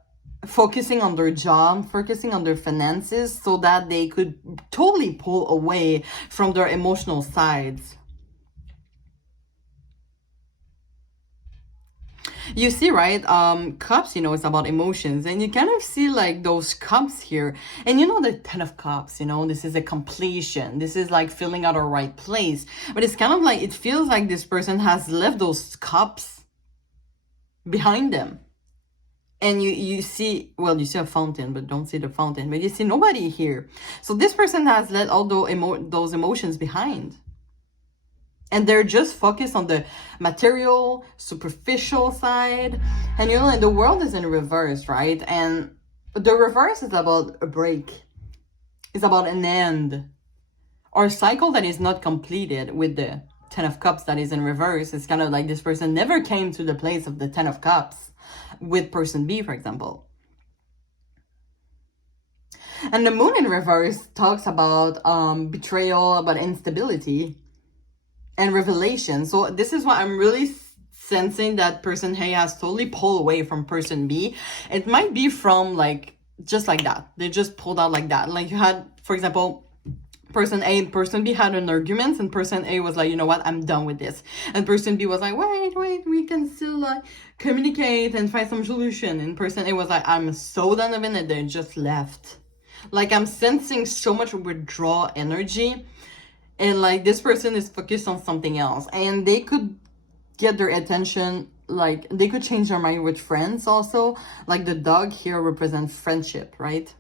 focusing on their job, focusing on their finances, so that they could totally pull away from their emotional sides. You see, right? Cups, it's about emotions, and you kind of see like those cups here, and the 10 of Cups, this is a completion. This is like filling out a right place, but it's kind of like, it feels like this person has left those cups behind them. And you see, well, you see a fountain, but don't see the fountain, but you see nobody here. So this person has let all those emotions behind. And they're just focused on the material, superficial side. And the world is in reverse, right? And the reverse is about a break. It's about an end. Or a cycle that is not completed with the 10 of Cups that is in reverse. It's kind of like this person never came to the place of the 10 of Cups with person B, for example. And the moon in reverse talks about betrayal, about instability, and revelation. So this is why I'm really sensing that person A has totally pulled away from person B. It might be from just like that. They just pulled out like that. Like you had, for example, person A and person B had an argument, and person A was like, you know what, I'm done with this. And person B was like, wait, we can still communicate and find some solution. And person A was like, I'm so done with it, and they just left. Like I'm sensing so much withdrawal energy. And like this person is focused on something else, and they could get their attention, like they could change their mind with friends also. Like the dog here represents friendship, right?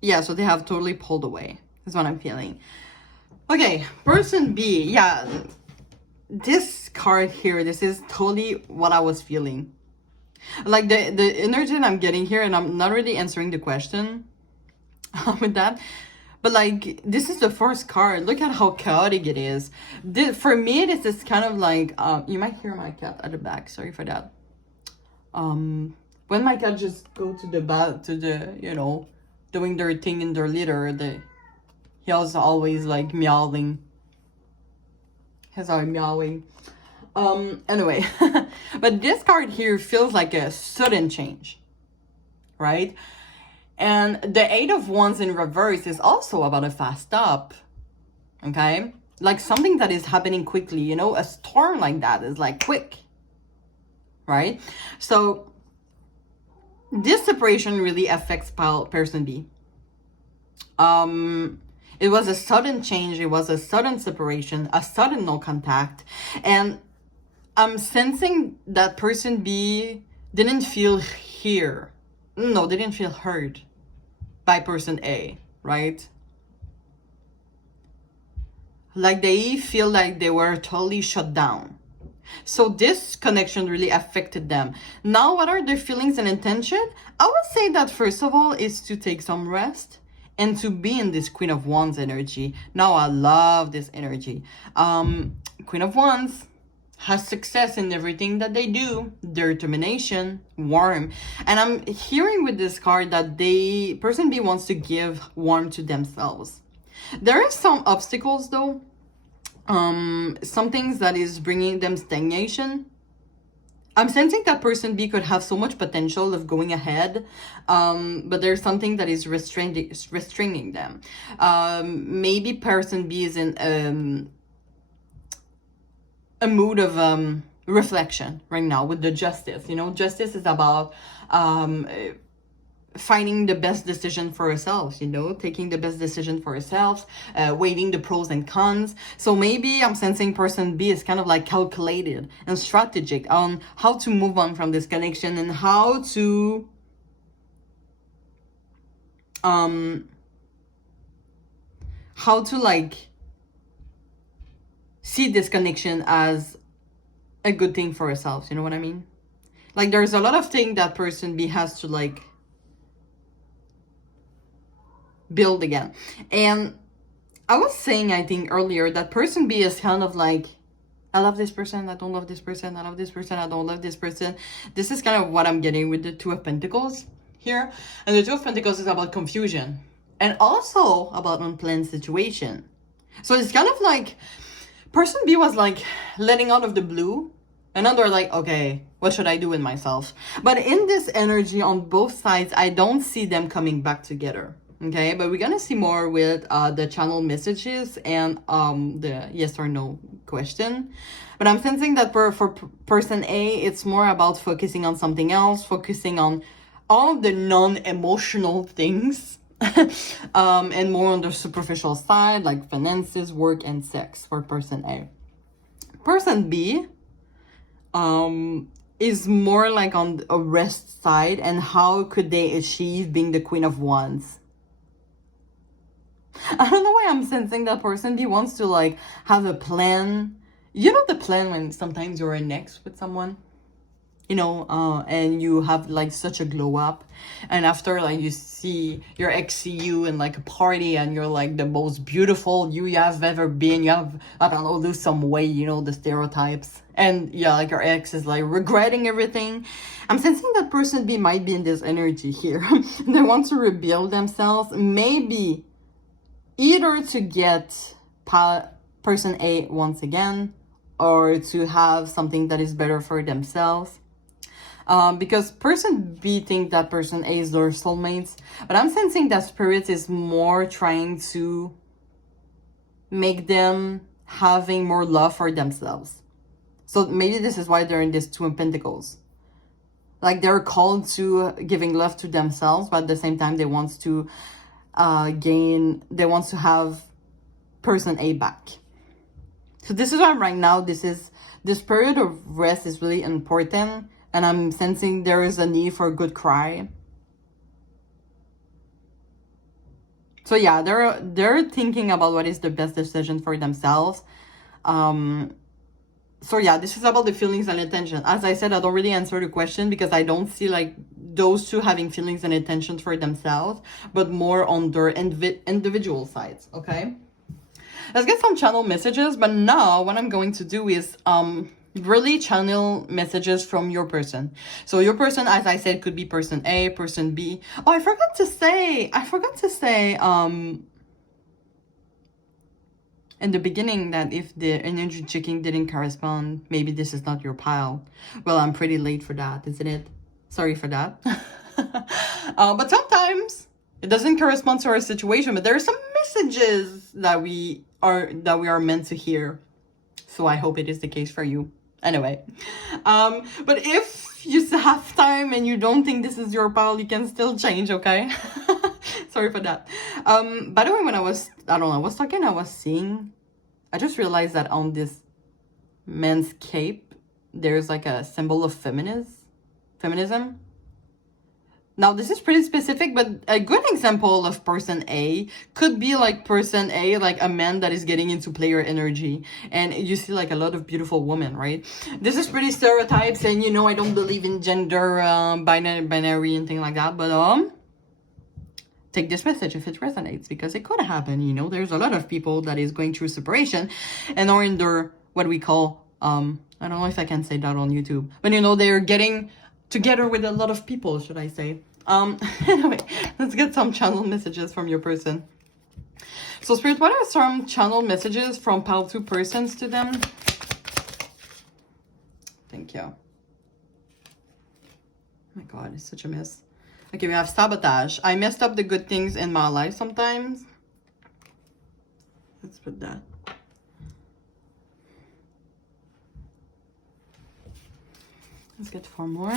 Yeah, so they have totally pulled away, is what I'm feeling. Okay, person B, yeah. This card here, this is totally what I was feeling. Like the energy that I'm getting here, and I'm not really answering the question with that, but like this is the first card. Look at how chaotic it is. For me, this is kind of like you might hear my cat at the back, sorry for that. When my cat just go to the doing their thing in their litter, he was always like meowing. He's always meowing. Anyway, but this card here feels like a sudden change, right? And the 8 of Wands in reverse is also about a fast stop, okay? Like something that is happening quickly, a storm like that is like quick, right? So this separation really affects person B. It was a sudden change. It was a sudden separation, a sudden no contact. And I'm sensing that person B didn't feel here. No, they didn't feel heard by person A, right? Like they feel like they were totally shut down. So this connection really affected them. Now, what are their feelings and intention? I would say that first of all is to take some rest and to be in this Queen of Wands energy. Now, I love this energy. Queen of Wands has success in everything that they do, their determination, warm. And I'm hearing with this card that person B wants to give warmth to themselves. There are some obstacles though. Some things that is bringing them stagnation. I'm sensing that person B could have so much potential of going ahead, but there's something that is restraining them. Maybe person B is in a mood of reflection right now with the justice. You know, justice is about finding the best decision for ourselves, you know, taking the best decision for ourselves, weighing the pros and cons. So maybe I'm sensing person B is kind of like calculated and strategic on how to move on from this connection and how to like see this connection as a good thing for ourselves. You know what I mean? Like there's a lot of things that person B has to like build again. And I was saying, I think earlier, that person B is kind of like, I love this person, I don't love this person, I love this person, I don't love this person. This is kind of what I'm getting with the Two of Pentacles here. And the Two of Pentacles is about confusion and also about unplanned situation. So it's kind of like person B was like letting out of the blue, and then they're like, okay, what should I do with myself? But in this energy on both sides, I don't see them coming back together. Okay, but we're gonna see more with the channel messages and the yes or no question. But I'm sensing that for person A, it's more about focusing on something else, focusing on all the non-emotional things, and more on the superficial side, like finances, work, and sex for person A. Person B is more like on a rest side, and how could they achieve being the Queen of Wands. I don't know why I'm sensing that person B wants to like have a plan. You know the plan when sometimes you're an ex with someone, you know, and you have like such a glow up, and after like you see your ex see you in like a party and you're like the most beautiful you have ever been. You have, I don't know, lose some weight, you know, the stereotypes. And yeah, like your ex is like regretting everything. I'm sensing that person B might be in this energy here. They want to rebuild themselves, maybe either to get person A once again, or to have something that is better for themselves. Because person B think that person A is their soulmates, but I'm sensing that spirit is more trying to make them having more love for themselves. So maybe this is why they're in this Two of Pentacles. Like they're called to giving love to themselves, but at the same time they want to they want to have person A back. So this is why right now this period of rest is really important, and I'm sensing there is a need for a good cry. So yeah, they're thinking about what is the best decision for themselves. So yeah, this is about the feelings and intention. As I said, I don't really answer the question because I don't see like those two having feelings and intentions for themselves, but more on their individual sides, okay? Let's get some channel messages, but now what I'm going to do is really channel messages from your person. So your person, as I said, could be person A, person B. Oh, I forgot to say in the beginning that if the energy checking didn't correspond, maybe this is not your pile. Well, I'm pretty late for that, isn't it? Sorry for that. But sometimes it doesn't correspond to our situation, but there are some messages that we are meant to hear. So I hope it is the case for you. Anyway, but if you have time and you don't think this is your pile, you can still change, okay? Sorry for that. By the way, when I was seeing, I just realized that on this man's cape, there's like a symbol of feminism. Now, this is pretty specific, but a good example of person A could be like person A, like a man that is getting into player energy. And you see like a lot of beautiful women, right? This is pretty stereotypes, and you know, I don't believe in gender binary and things like that. But take this message if it resonates, because it could happen. You know, there's a lot of people that is going through separation and are in their, what we call, I don't know if I can say that on YouTube, but you know, they're getting together with a lot of people, should I say. Anyway, let's get some channel messages from your person. So Spirit, what are some channel messages from pile 2 persons to them? Thank you. Oh my God, it's such a mess. Okay, we have sabotage. I messed up the good things in my life sometimes. Let's put that. Let's get 4 more.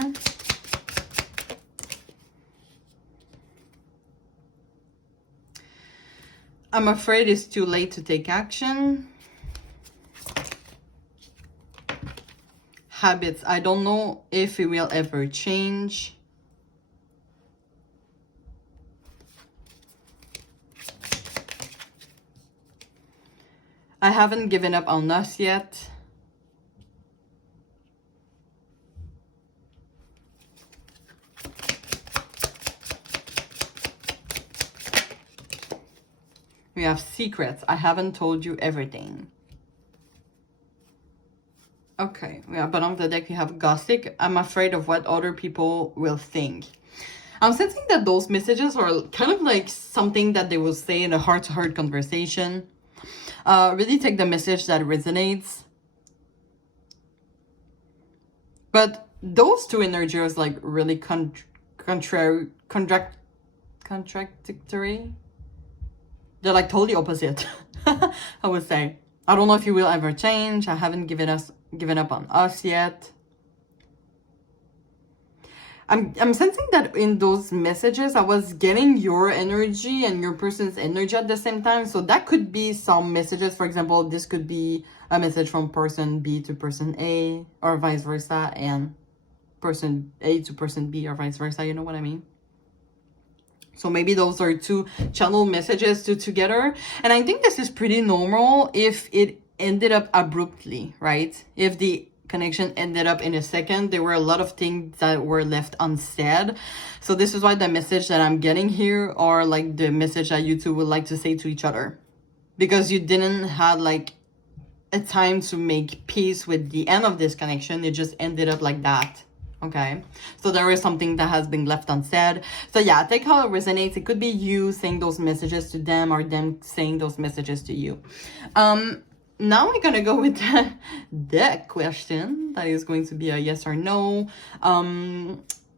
I'm afraid it's too late to take action. Habits. I don't know if it will ever change. I haven't given up on us yet. We have secrets. I haven't told you everything. Okay, we have bottom of the deck. We have gossip. I'm afraid of what other people will think. I'm sensing that those messages are kind of like something that they will say in a heart-to-heart conversation. Really take the message that resonates. But those two energies are like really contradictory. They're like totally opposite. I would say. I don't know if you will ever change. I haven't given up on us yet. I'm sensing that in those messages, I was getting your energy and your person's energy at the same time. So that could be some messages. For example, this could be a message from person B to person A, or vice versa, and person A to person B, or vice versa. You know what I mean? So maybe those are 2 channel messages together. And I think this is pretty normal if it ended up abruptly, right? If the connection ended up in a second, there were a lot of things that were left unsaid. So this is why the message that I'm getting here are like the message that you two would like to say to each other, because you didn't have like a time to make peace with the end of this connection. It just ended up like that. Okay, so there is something that has been left unsaid. So yeah, take how it resonates. It could be you saying those messages to them, or them saying those messages to you. Now we're gonna go with the question that is going to be a yes or no.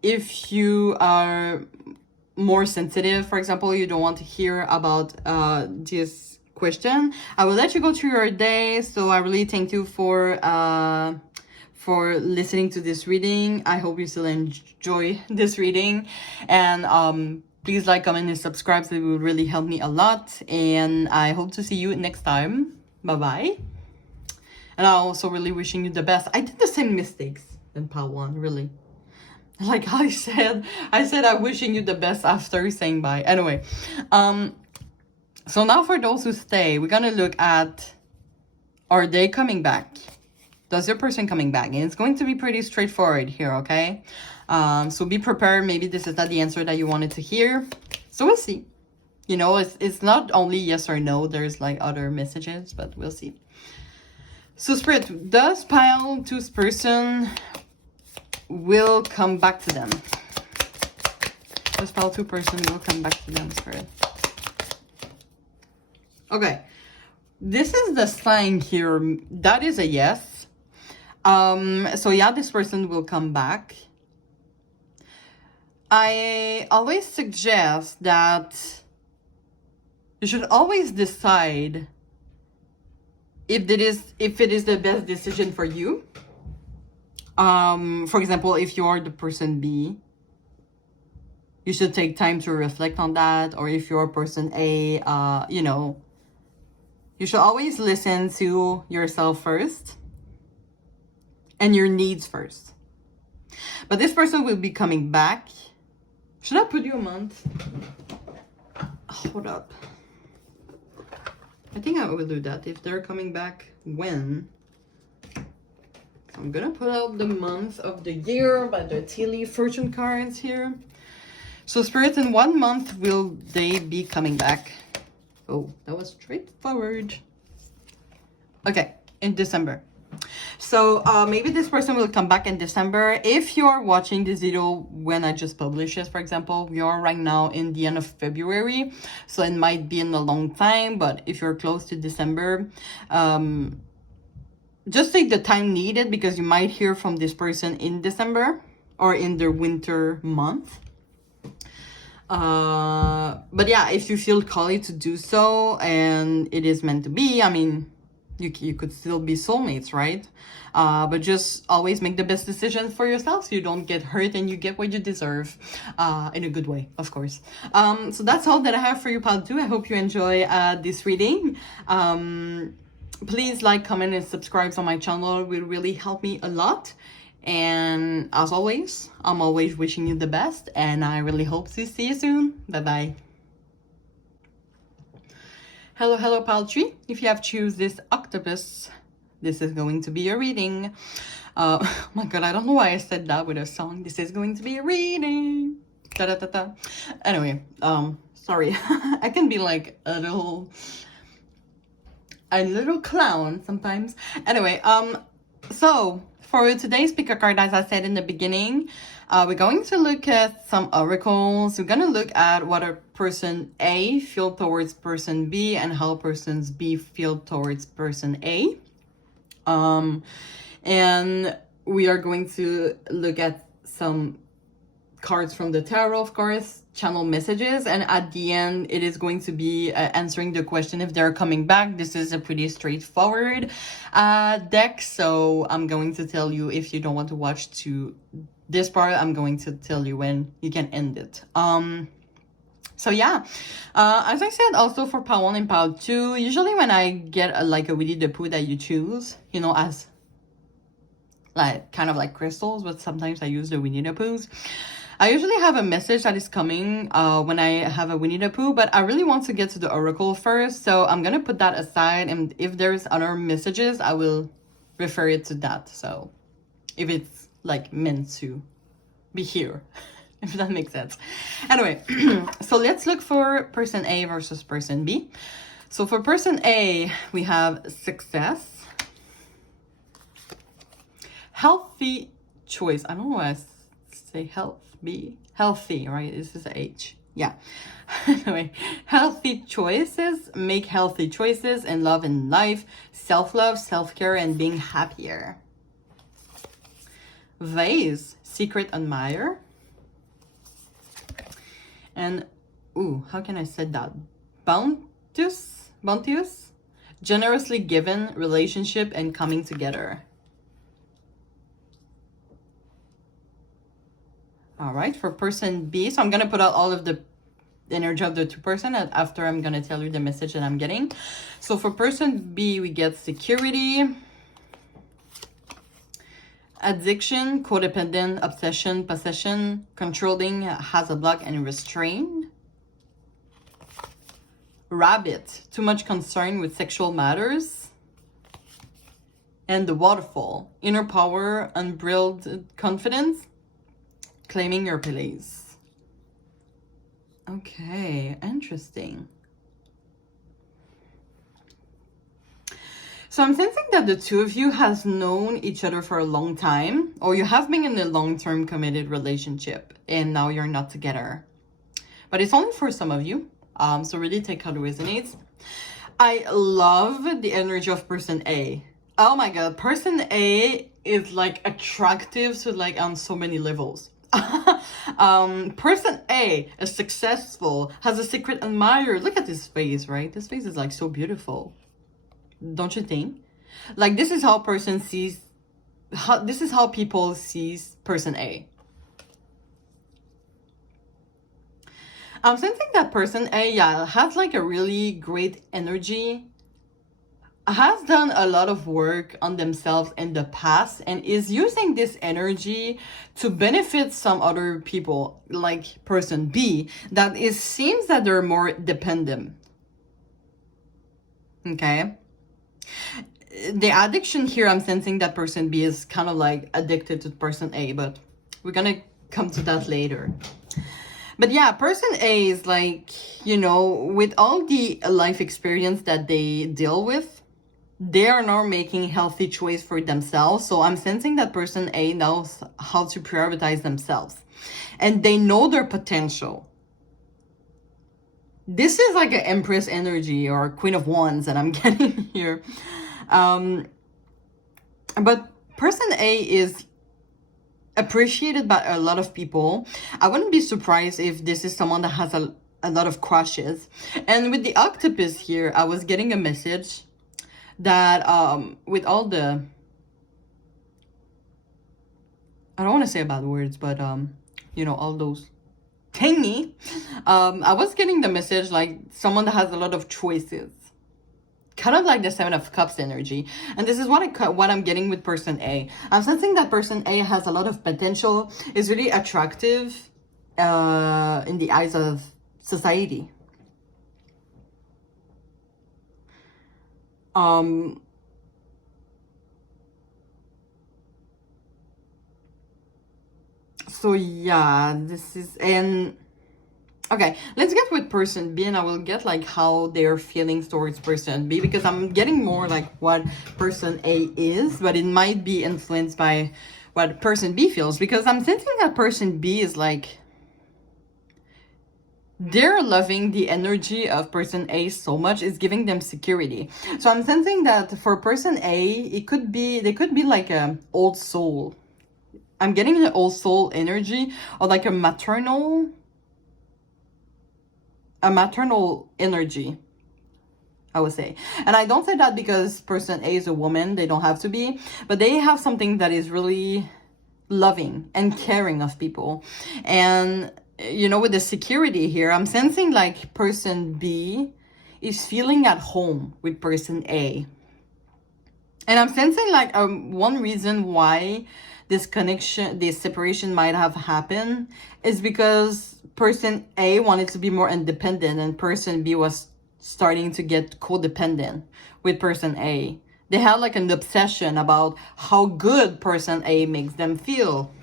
If you are more sensitive, for example, you don't want to hear about this question, I will let you go through your day. So I really thank you for listening to this reading. I hope you still enjoy this reading, and please like, comment, and subscribe. So it will really help me a lot, and I hope to see you next time. Bye-bye. And I'm also really wishing you the best. I did the same mistakes in part 1, really. Like I said I'm wishing you the best after saying bye. Anyway, so now for those who stay, we're gonna look at, are they coming back? Does your person coming back? And it's going to be pretty straightforward here, okay? So be prepared. Maybe this is not the answer that you wanted to hear. So we'll see. You know, it's not only yes or no. There's like other messages, but we'll see. So Spirit, does pile 2's person will come back to them? Does pile 2 person will come back to them, Spirit? Okay. This is the sign here. That is a yes. So yeah, this person will come back. I always suggest that you should always decide if it is the best decision for you. For example, if you're the person B, you should take time to reflect on that. Or if you're person A, you know, you should always listen to yourself first and your needs first. But this person will be coming back Should I put you a month? Hold up. I think I will do that. If they're coming back, when? I'm gonna put out the month of the year by the tea leaf fortune cards here. So Spirit, in 1 month will they be coming back? Oh, that was straightforward. Okay, in December. So maybe this person will come back in December. If you're watching this video when I just published it, for example, we are right now in the end of February, so it might be in a long time. But if you're close to December, just take the time needed, because you might hear from this person in December or in the winter month. But yeah, if you feel called to do so and it is meant to be, I mean, you could still be soulmates, right? But just always make the best decision for yourself so you don't get hurt and you get what you deserve, in a good way, of course. So that's all that I have for you, Pal 2. I hope you enjoy this reading. Please like, comment, and subscribe on my channel. It will really help me a lot. And as always, I'm always wishing you the best, and I really hope to see you soon. Bye-bye. Hello, Pal 3. If you have choose this octopus, this is going to be your reading. Oh my god, I don't know why I said that with a song. This is going to be a reading. Da da da da. Anyway, sorry. I can be like a little clown sometimes. Anyway, so for today's pick a card, as I said in the beginning, we're going to look at some oracles. We're going to look at what a person A feel towards person B and how persons B feel towards person A. And we are going to look at some cards from the tarot, of course, channel messages, and at the end it is going to be answering the question if they're coming back. This is a pretty straightforward deck, so I'm going to tell you, if you don't want to watch to this part, I'm going to tell you when you can end it. So yeah, as I said, also for Pal 1 and Pal 2, usually when I get like a Winnie the Pooh that you choose, you know, as like kind of like crystals, but sometimes I use the Winnie the Poohs. I usually have a message that is coming when I have a Winnie the Pooh, but I really want to get to the oracle first, so I'm gonna put that aside, and if there's other messages, I will refer it to that, so if it's like meant to be here, if that makes sense. Anyway, so let's look for person A versus person B. So for person A, we have success, healthy choice. I don't know why I say health. B, healthy, right? This is H. Yeah. Anyway, healthy choices, make healthy choices in love and life, self-love, self-care, and being happier. Vase, secret admirer. And, ooh, how can I say that? Bounteous, generously given, relationship, and coming together. All right, for person B, so I'm going to put out all of the energy of the two person, and after I'm going to tell you the message that I'm getting. So for person B, we get security, addiction, codependent, obsession, possession, controlling, has a block, and restrained. Rabbit, too much concern with sexual matters. And the waterfall, inner power, unbridled confidence, claiming your place. Okay, interesting. So I'm sensing that the two of you has known each other for a long time, or you have been in a long-term committed relationship and now you're not together. But it's only for some of you. So really take how it resonates. I love the energy of person A. Oh my god, person A is like attractive to like on so many levels. Person A is successful, has a secret admirer. Look at this face, right? This face is like so beautiful, don't you think? Like this is how person sees, this is how people sees person A. I'm sensing that person A, yeah, has like a really great energy. has done a lot of work on themselves in the past and is using this energy to benefit some other people, like person B, that it seems that they're more dependent. Okay? The addiction here, I'm sensing that person B is kind of like addicted to person A, but we're gonna come to that later. But yeah, person A is like, you know, with all the life experience that they deal with, they are now making healthy choice for themselves. So I'm sensing that person A knows how to prioritize themselves and they know their potential. This is like an Empress energy or Queen of Wands that I'm getting here. But person A is appreciated by a lot of people. I wouldn't be surprised if this is someone that has a lot of crushes. And with the octopus here, I was getting a message that with all the, I don't want to say bad words, but you know, all those thingy, I was getting the message like someone that has a lot of choices, kind of like the Seven of Cups energy. And this is what I'm getting with person A. I'm sensing that person A has a lot of potential, is really attractive in the eyes of society. So yeah, this is, and okay, let's get with person B and I will get like how they're feeling towards person B, because I'm getting more like what person A is, but it might be influenced by what person B feels, because I'm sensing that person B is like, they're loving the energy of person A so much, it's giving them security. So I'm sensing that for person A, it could be, they could be like a old soul. I'm getting the old soul energy, or like a maternal energy, I would say. And I don't say that because person A is a woman, they don't have to be, but they have something that is really loving and caring of people. And you know, with the security here, I'm sensing like person B is feeling at home with person A. And I'm sensing like one reason why this connection, this separation might have happened is because person A wanted to be more independent and person B was starting to get codependent with person A. They had like an obsession about how good person A makes them feel.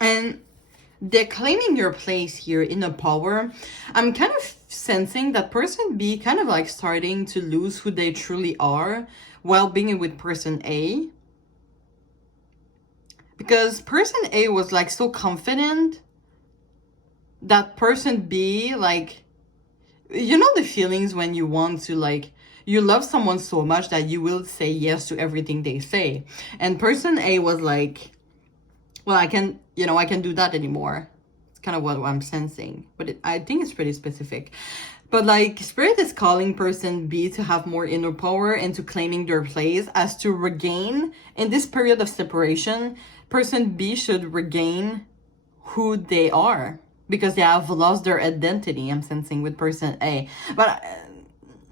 And they're claiming your place here in the power. I'm kind of sensing that person B kind of like starting to lose who they truly are while being with person A. Because person A was like so confident that person B, like, you know the feelings when you want to like, you love someone so much that you will say yes to everything they say. And person A was like, well, I can do that anymore. It's kind of what I'm sensing, but I think it's pretty specific. But like spirit is calling person B to have more inner power and to claiming their place, as to regain in this period of separation, person B should regain who they are because they have lost their identity, I'm sensing with person A. But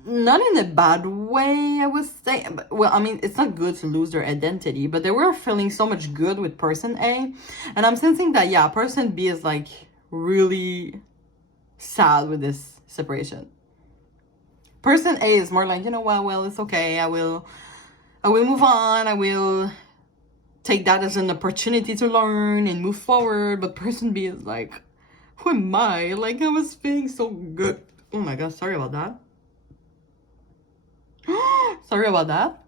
not in a bad way, I would say. Well, I mean, it's not good to lose their identity, but they were feeling so much good with person A. And I'm sensing that, yeah, person B is like really sad with this separation. Person A is more like, you know what, well, it's okay. I will move on. I will take that as an opportunity to learn and move forward. But person B is like, who am I? Like, I was feeling so good. Oh my God, sorry about that. Sorry about that.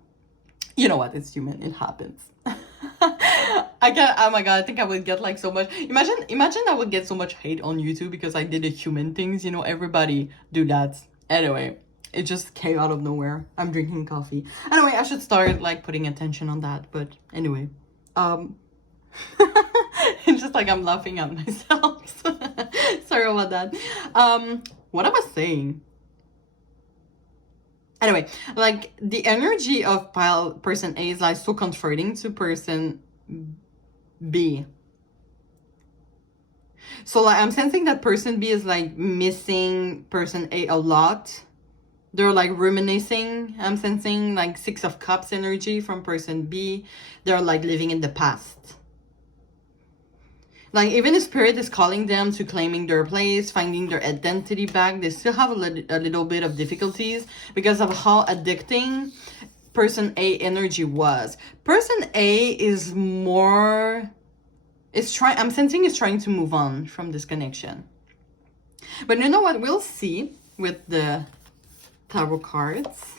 You know what? It's human. It happens. I get. Oh my God! I think I would get like so much. Imagine I would get so much hate on YouTube because I did the human things. You know, everybody do that. Anyway, it just came out of nowhere. I'm drinking coffee. Anyway, I should start like putting attention on that. But anyway, it's just like I'm laughing at myself. Sorry about that. What I was saying. Anyway, like the energy of person A is like so comforting to person B. So like I'm sensing that person B is like missing person A a lot. They're like reminiscing. I'm sensing like 6 of Cups energy from person B. They're like living in the past. Like even if spirit is calling them to claiming their place, finding their identity back, they still have a little bit of difficulties because of how addicting person A energy was. Person A is more... I'm sensing it's trying to move on from this connection. But you know what? We'll see with the tarot cards.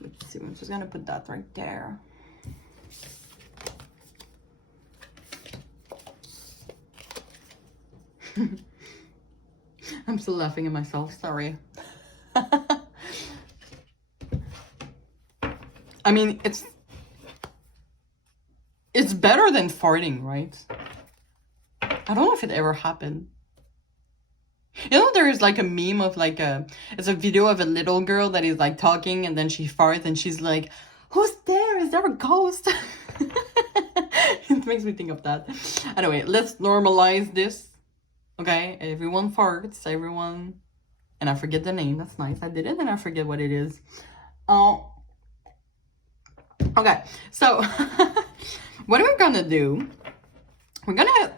Let's see. I'm just gonna put that right there. I'm still laughing at myself. Sorry. I mean, it's better than farting, right? I don't know if it ever happened. You know, there's like a meme of like it's a video of a little girl that is like talking and then she farts and she's like, who's there? Is there a ghost? It makes me think of that. Anyway, let's normalize this. Okay, everyone farts, everyone... And I forget the name, that's nice. I did it and I forget what it is. Okay, so what we're gonna do, we're gonna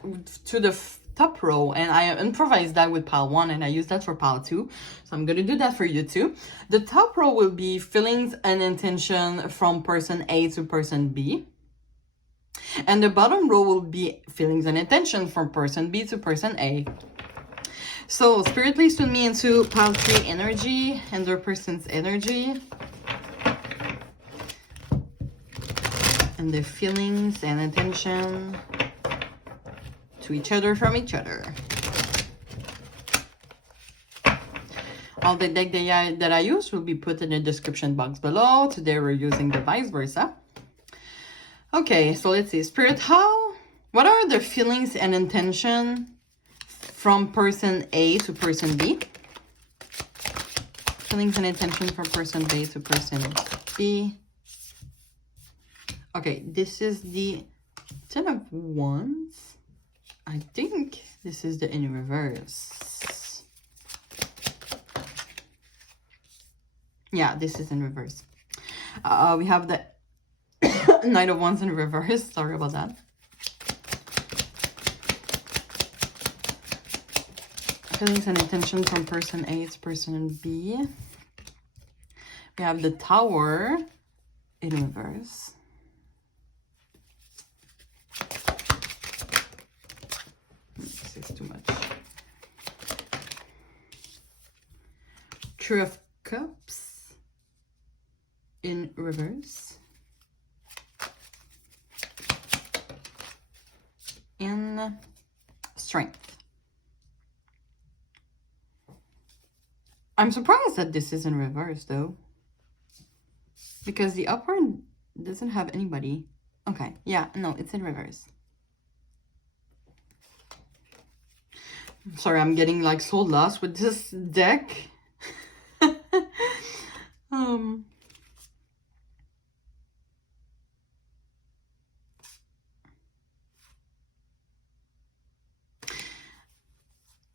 to the top row, and I improvised that with pile 1 and I use that for pile 2. So I'm gonna do that for you too. The top row will be feelings and intention from person A to person B. And the bottom row will be feelings and intention from person B to person A. So Spirit, please tune me into pile 3 energy and their person's energy. And their feelings and intention to each other from each other. All the deck that I use will be put in the description box below. Today we're using the vice versa. Okay, so let's see. Spirit, what are the feelings and intention from person A to person B? Feelings and intention from person B to person B. Okay, this is the 10 of Wands. I think this is the in reverse. Yeah, this is in reverse. We have the Knight of Wands in reverse. Sorry about that. Feelings and intention from person A to person B. We have the Tower in reverse. This is too much. True of Cups in reverse. And Strength. I'm surprised that this is in reverse though, because the upper doesn't have anybody. Okay, yeah, no, it's in reverse. Sorry, I'm getting like so lost with this deck.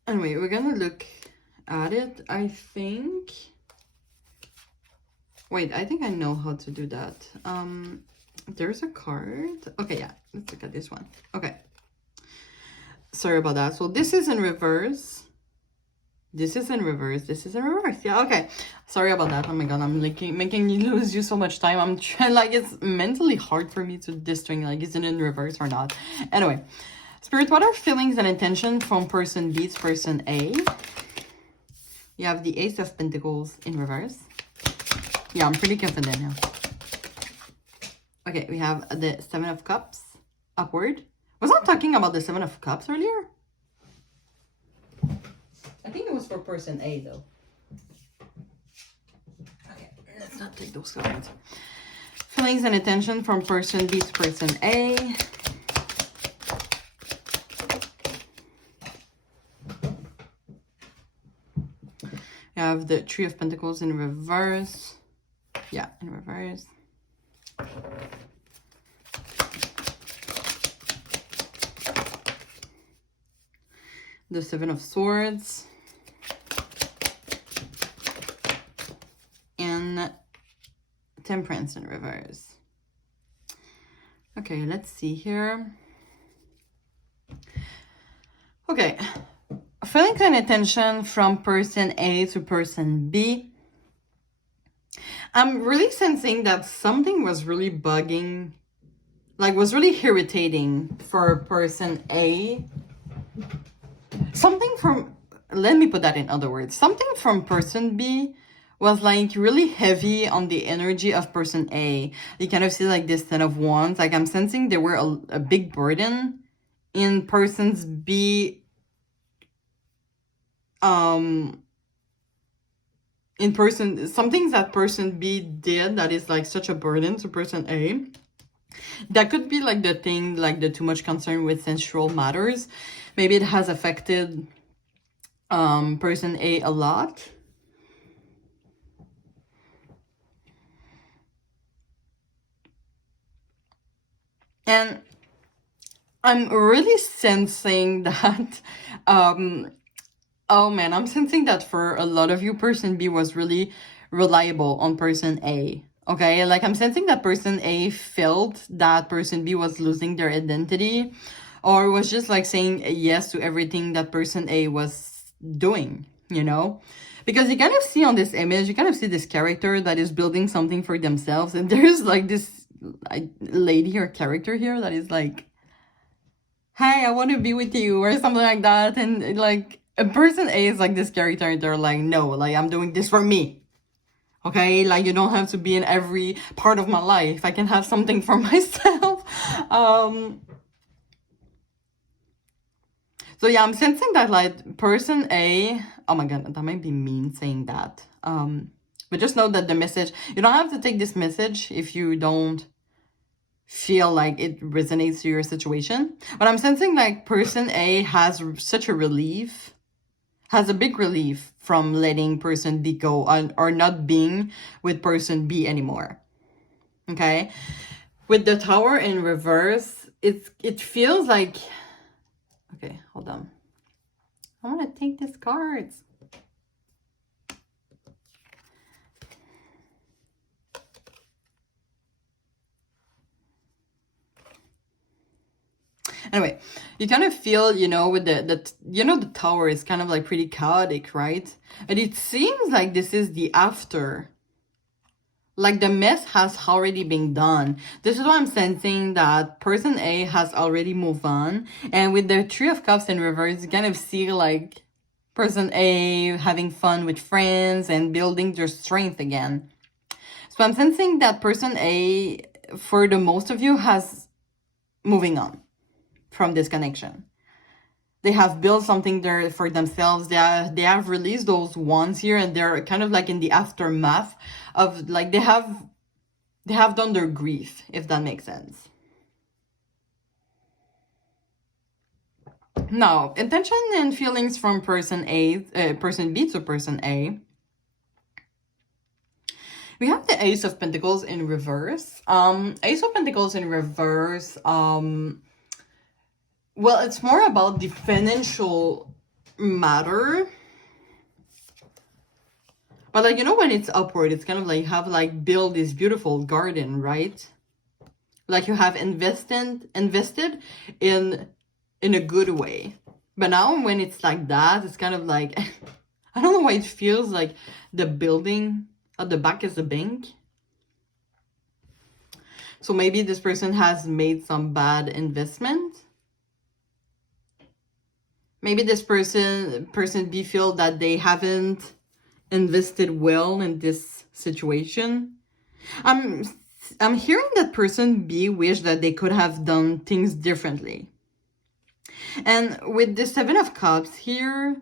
Anyway, we're gonna look at it, I think. Wait, I think I know how to do that. There's a card. Okay, yeah, let's look at this one. Okay. Sorry about that. So this is in reverse. This is in reverse. This is in reverse. Yeah, okay. Sorry about that. Oh my god, I'm like making you lose you so much time. I'm trying, like, it's mentally hard for me to distinguish, like, is it in reverse or not? Anyway, Spirit, what are feelings and intention from person B to person A? You have the Ace of Pentacles in reverse. Yeah, I'm pretty confident now. Okay, we have the 7 of Cups upward. Was I talking about the 7 of Cups earlier? I think it was for person A though. Okay, let's not take those cards. Feelings and intention from person B to person A. We have the 3 of Pentacles in reverse. Yeah, in reverse. the Seven of Swords, and Temperance in reverse. Okay, let's see here. Okay, feeling kind of tension from person A to person B. I'm really sensing that something was really bugging, like was really irritating for person A. Something from, let me put that in other words, something from person B was like really heavy on the energy of person A. You kind of see like this Ten of Wands. Like I'm sensing there were a big burden in person's B. In person, some things that person B did that is like such a burden to person A. That could be like the thing, like the too much concern with sensual matters. Maybe it has affected person A a lot. And I'm really sensing that, oh man, I'm sensing that for a lot of you, person B was really reliable on person A. Okay, like I'm sensing that person A felt that person B was losing their identity, or was just like saying yes to everything that person A was doing, you know? Because you kind of see on this image, you kind of see this character that is building something for themselves, and there's like this lady or character here that is like, hey, I want to be with you, or something like that. And like a person A is like this character, and they're like, no, like I'm doing this for me. Okay, like you don't have to be in every part of my life. I can have something for myself. So yeah, I'm sensing that like person A, oh my god, that might be mean saying that. But just know that the message, you don't have to take this message if you don't feel like it resonates to your situation. But I'm sensing like person A has such a relief, has a big relief from letting person B go or not being with person B anymore. Okay, with the Tower in reverse, it feels like, okay, hold on, I want to take these cards. Anyway, you kind of feel, you know, with the Tower is kind of like pretty chaotic, right? And it seems like this is the after. Like the mess has already been done. This is why I'm sensing that person A has already moved on. And with the Three of Cups in reverse, you kind of see like person A having fun with friends and building their strength again. So I'm sensing that person A, for the most of you, has moving on from this connection. They have built something there for themselves. They have released those wands here, and they're kind of like in the aftermath of like they have done their grief, if that makes sense. Now, intention and feelings from person B to person A. We have the Ace of Pentacles in reverse. Ace of Pentacles in reverse, well, it's more about the financial matter. But like, you know, when it's upward, it's kind of like have like build this beautiful garden, right? Like you have invested in a good way. But now when it's like that, it's kind of like, I don't know why it feels like the building at the back is a bank. So maybe this person has made some bad investment. Maybe this person B feel that they haven't invested well in this situation. I'm hearing that person B wish that they could have done things differently. And with the Seven of Cups here,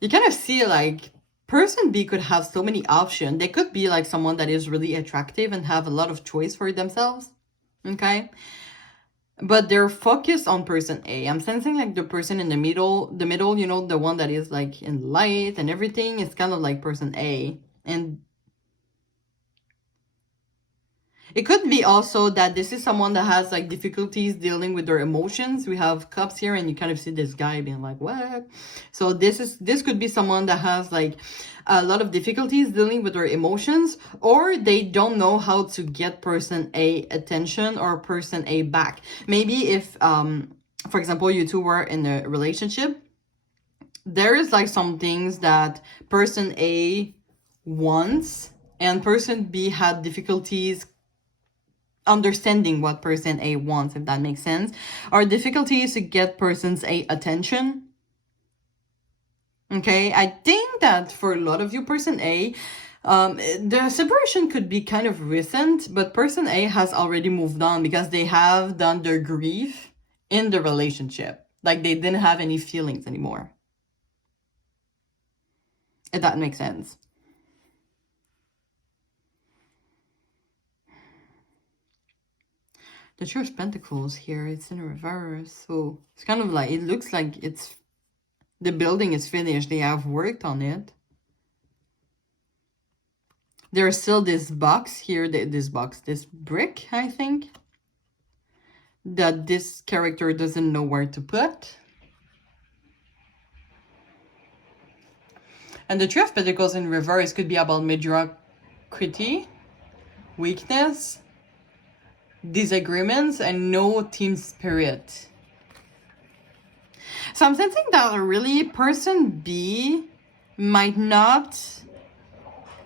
you kind of see like person B could have so many options. They could be like someone that is really attractive and have a lot of choice for themselves. Okay? But they're focused on person A. I'm sensing like the person in the middle, you know, the one that is like in light and everything is kind of like person A. And It could be also that this is someone that has like difficulties dealing with their emotions. We have cups here and you kind of see this guy being like, what? So this could be someone that has like a lot of difficulties dealing with their emotions, or they don't know how to get person A attention or person A back. Maybe if, for example, you two were in a relationship, there is like some things that person A wants and person B had difficulties understanding what person A wants, if that makes sense, or difficulties to get person's A attention. Okay, I think that for a lot of you, person A, the separation could be kind of recent, but person A has already moved on because they have done their grief in the relationship. Like they didn't have any feelings anymore. If that makes sense. The Two of Pentacles here, it's in reverse. So it's kind of like, it looks like it's, the building is finished. They have worked on it. There's still this box here, this brick, I think, that this character doesn't know where to put. And the Three of Pentacles in reverse could be about mediocrity, weakness, disagreements, and no team spirit. So I'm sensing that really person B might not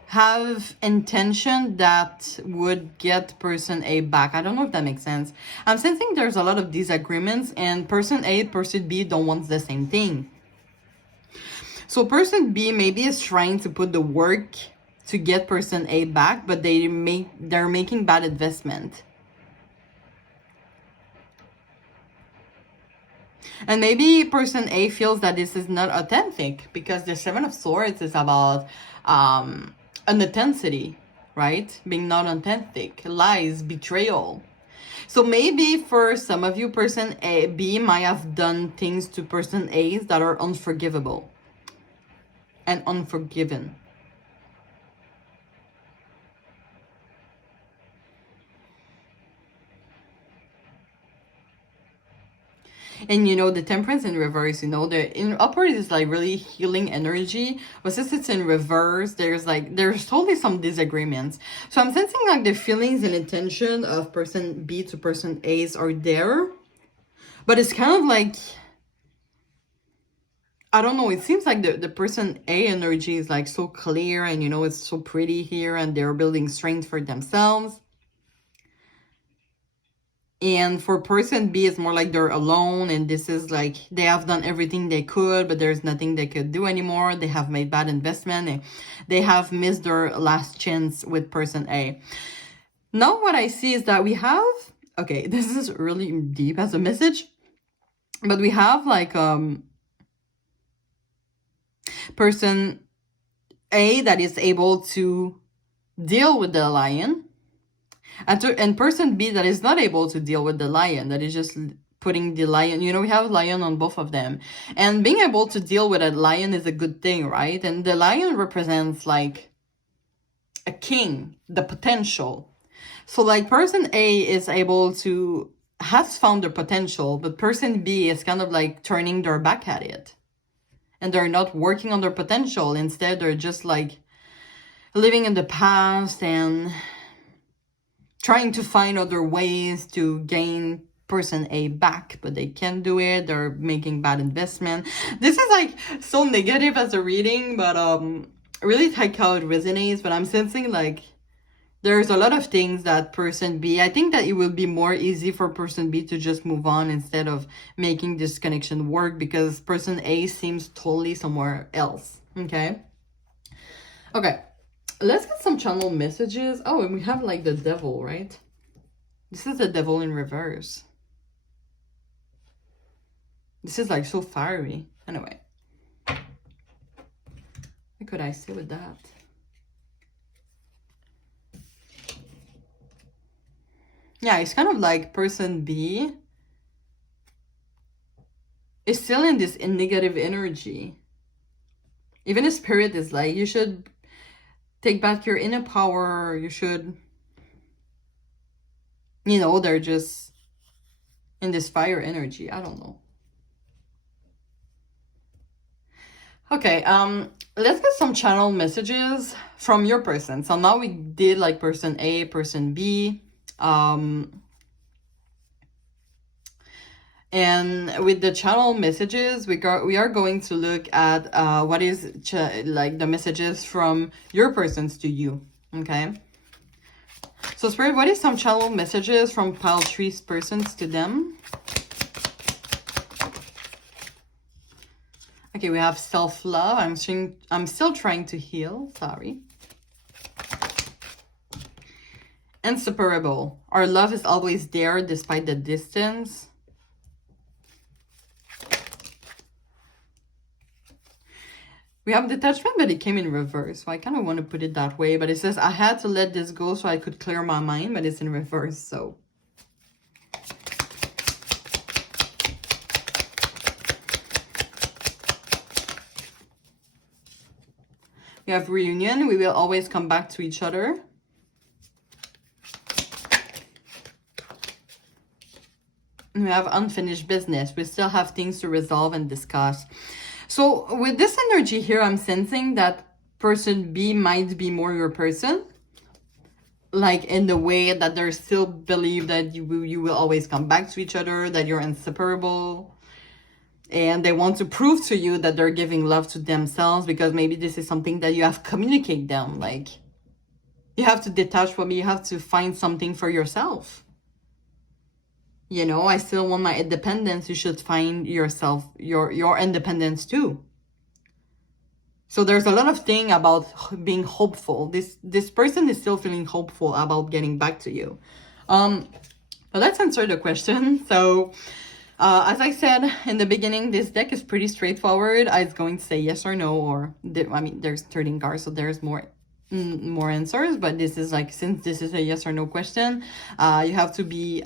have intention that would get person A back. I don't know if that makes sense. I'm sensing there's a lot of disagreements and person A, person B don't want the same thing. So person B maybe is trying to put the work to get person A back, but they're making bad investment. And maybe person A feels that this is not authentic because the Seven of Swords is about inauthenticity, right? Being not authentic, lies, betrayal. So maybe for some of you, person A, B might have done things to person A's that are unforgivable and unforgiven. And you know, the Temperance in reverse, you know, the in upward is like really healing energy, but since it's in reverse, there's totally some disagreements. So I'm sensing like the feelings and intention of person B to person A's are there, but it's kind of like, I don't know, it seems like the person A energy is like so clear and, you know, it's so pretty here and they're building strength for themselves. And for person B, it's more like they're alone and this is like they have done everything they could, but there's nothing they could do anymore. They have made bad investment and they have missed their last chance with person A. Now what I see is that we have, okay, this is really deep as a message, but we have like person A that is able to deal with the lion, and person B that is not able to deal with the lion, that is just putting the lion, you know, we have lion on both of them. And being able to deal with a lion is a good thing, right? And the lion represents like a king, the potential. So like person A is able to, has found their potential, but person B is kind of like turning their back at it. And they're not working on their potential. Instead, they're just like living in the past and trying to find other ways to gain person A back, but they can't do it. They're making bad investment. This is like so negative as a reading, but really like how it resonates. But I'm sensing like there's a lot of things that person B, I think that it will be more easy for person B to just move on instead of making this connection work, because person A seems totally somewhere else. Okay, let's get some channel messages. Oh, and we have like the devil, right? This is the devil in reverse. This is like so fiery. Anyway, what could I say with that? Yeah, it's kind of like person B is still in this negative energy. Even the spirit is like, you should take back your inner power. You should you know, they're just in this fire energy. I don't know. Okay, let's get some channel messages from your person. So now we did like person A, person B. And with the channel messages, we are going to look at what is like the messages from your persons to you. Okay. So Spirit, what is some channel messages from pile 3's persons to them? Okay, we have self-love. I'm still trying to heal. Sorry. Inseparable. Our love is always there despite the distance. We have detachment, but it came in reverse. So I kind of want to put it that way. But it says, I had to let this go so I could clear my mind. But it's in reverse, so... We have reunion. We will always come back to each other. And we have unfinished business. We still have things to resolve and discuss. So with this energy here, I'm sensing that person B might be more your person. Like in the way that they still believe that you will always come back to each other, that you're inseparable. And they want to prove to you that they're giving love to themselves, because maybe this is something that you have to communicate them. Like, you have to detach from me. You have to find something for yourself. You know, I still want my independence. You should find yourself, your independence too. So there's a lot of thing about being hopeful. This person is still feeling hopeful about getting back to you. But let's answer the question. So... as I said in the beginning, this deck is pretty straightforward. It's going to say yes or no, or I mean, there's 13 cards, so there's more answers. But this is like, since this is a yes or no question, you have to be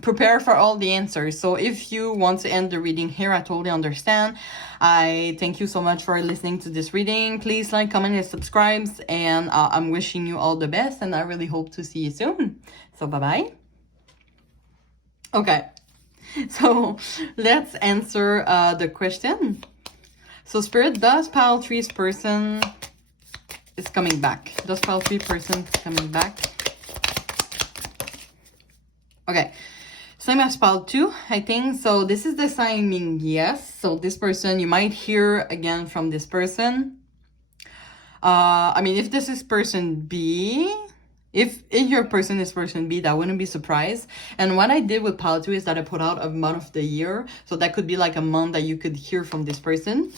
prepared for all the answers. So if you want to end the reading here, I totally understand. I thank you so much for listening to this reading. Please like, comment, and subscribe. And I'm wishing you all the best, and I really hope to see you soon. So bye-bye. Okay. So let's answer the question. So Spirit, does pile 3's person is coming back? Does pile 3 person coming back? Okay. Same as pile 2, I think. So this is the sign meaning yes. So this person, you might hear again from this person. I mean, if this is person B... If your person is person B, that wouldn't be surprised. And what I did with pile 2 is that I put out a month of the year. So that could be like a month that you could hear from this person.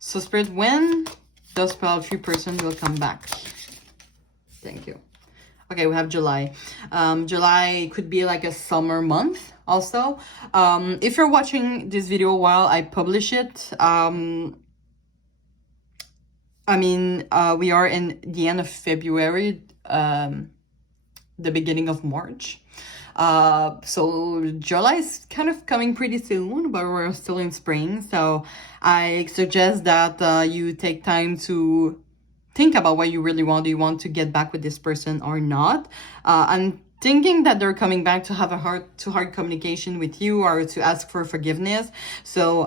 So Spirit, when does pile 3 person will come back? Thank you. Okay, we have July. July could be like a summer month also. If you're watching this video while I publish it, I mean, we are in the end of February, the beginning of March. So July is kind of coming pretty soon, but we're still in spring. So I suggest that you take time to think about what you really want. Do you want to get back with this person or not? I'm thinking that they're coming back to have a heart-to-heart communication with you, or to ask for forgiveness. So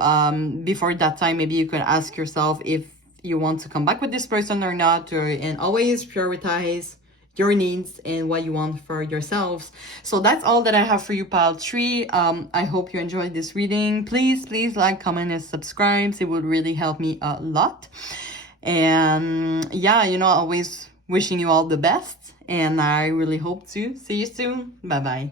before that time, maybe you could ask yourself if you want to come back with this person or not, and always prioritize your needs and what you want for yourselves. So that's all that I have for you, pile 3. I hope you enjoyed this reading. Please like, comment, and subscribe. It would really help me a lot. And yeah, you know, always wishing you all the best, and I really hope to see you soon. Bye bye.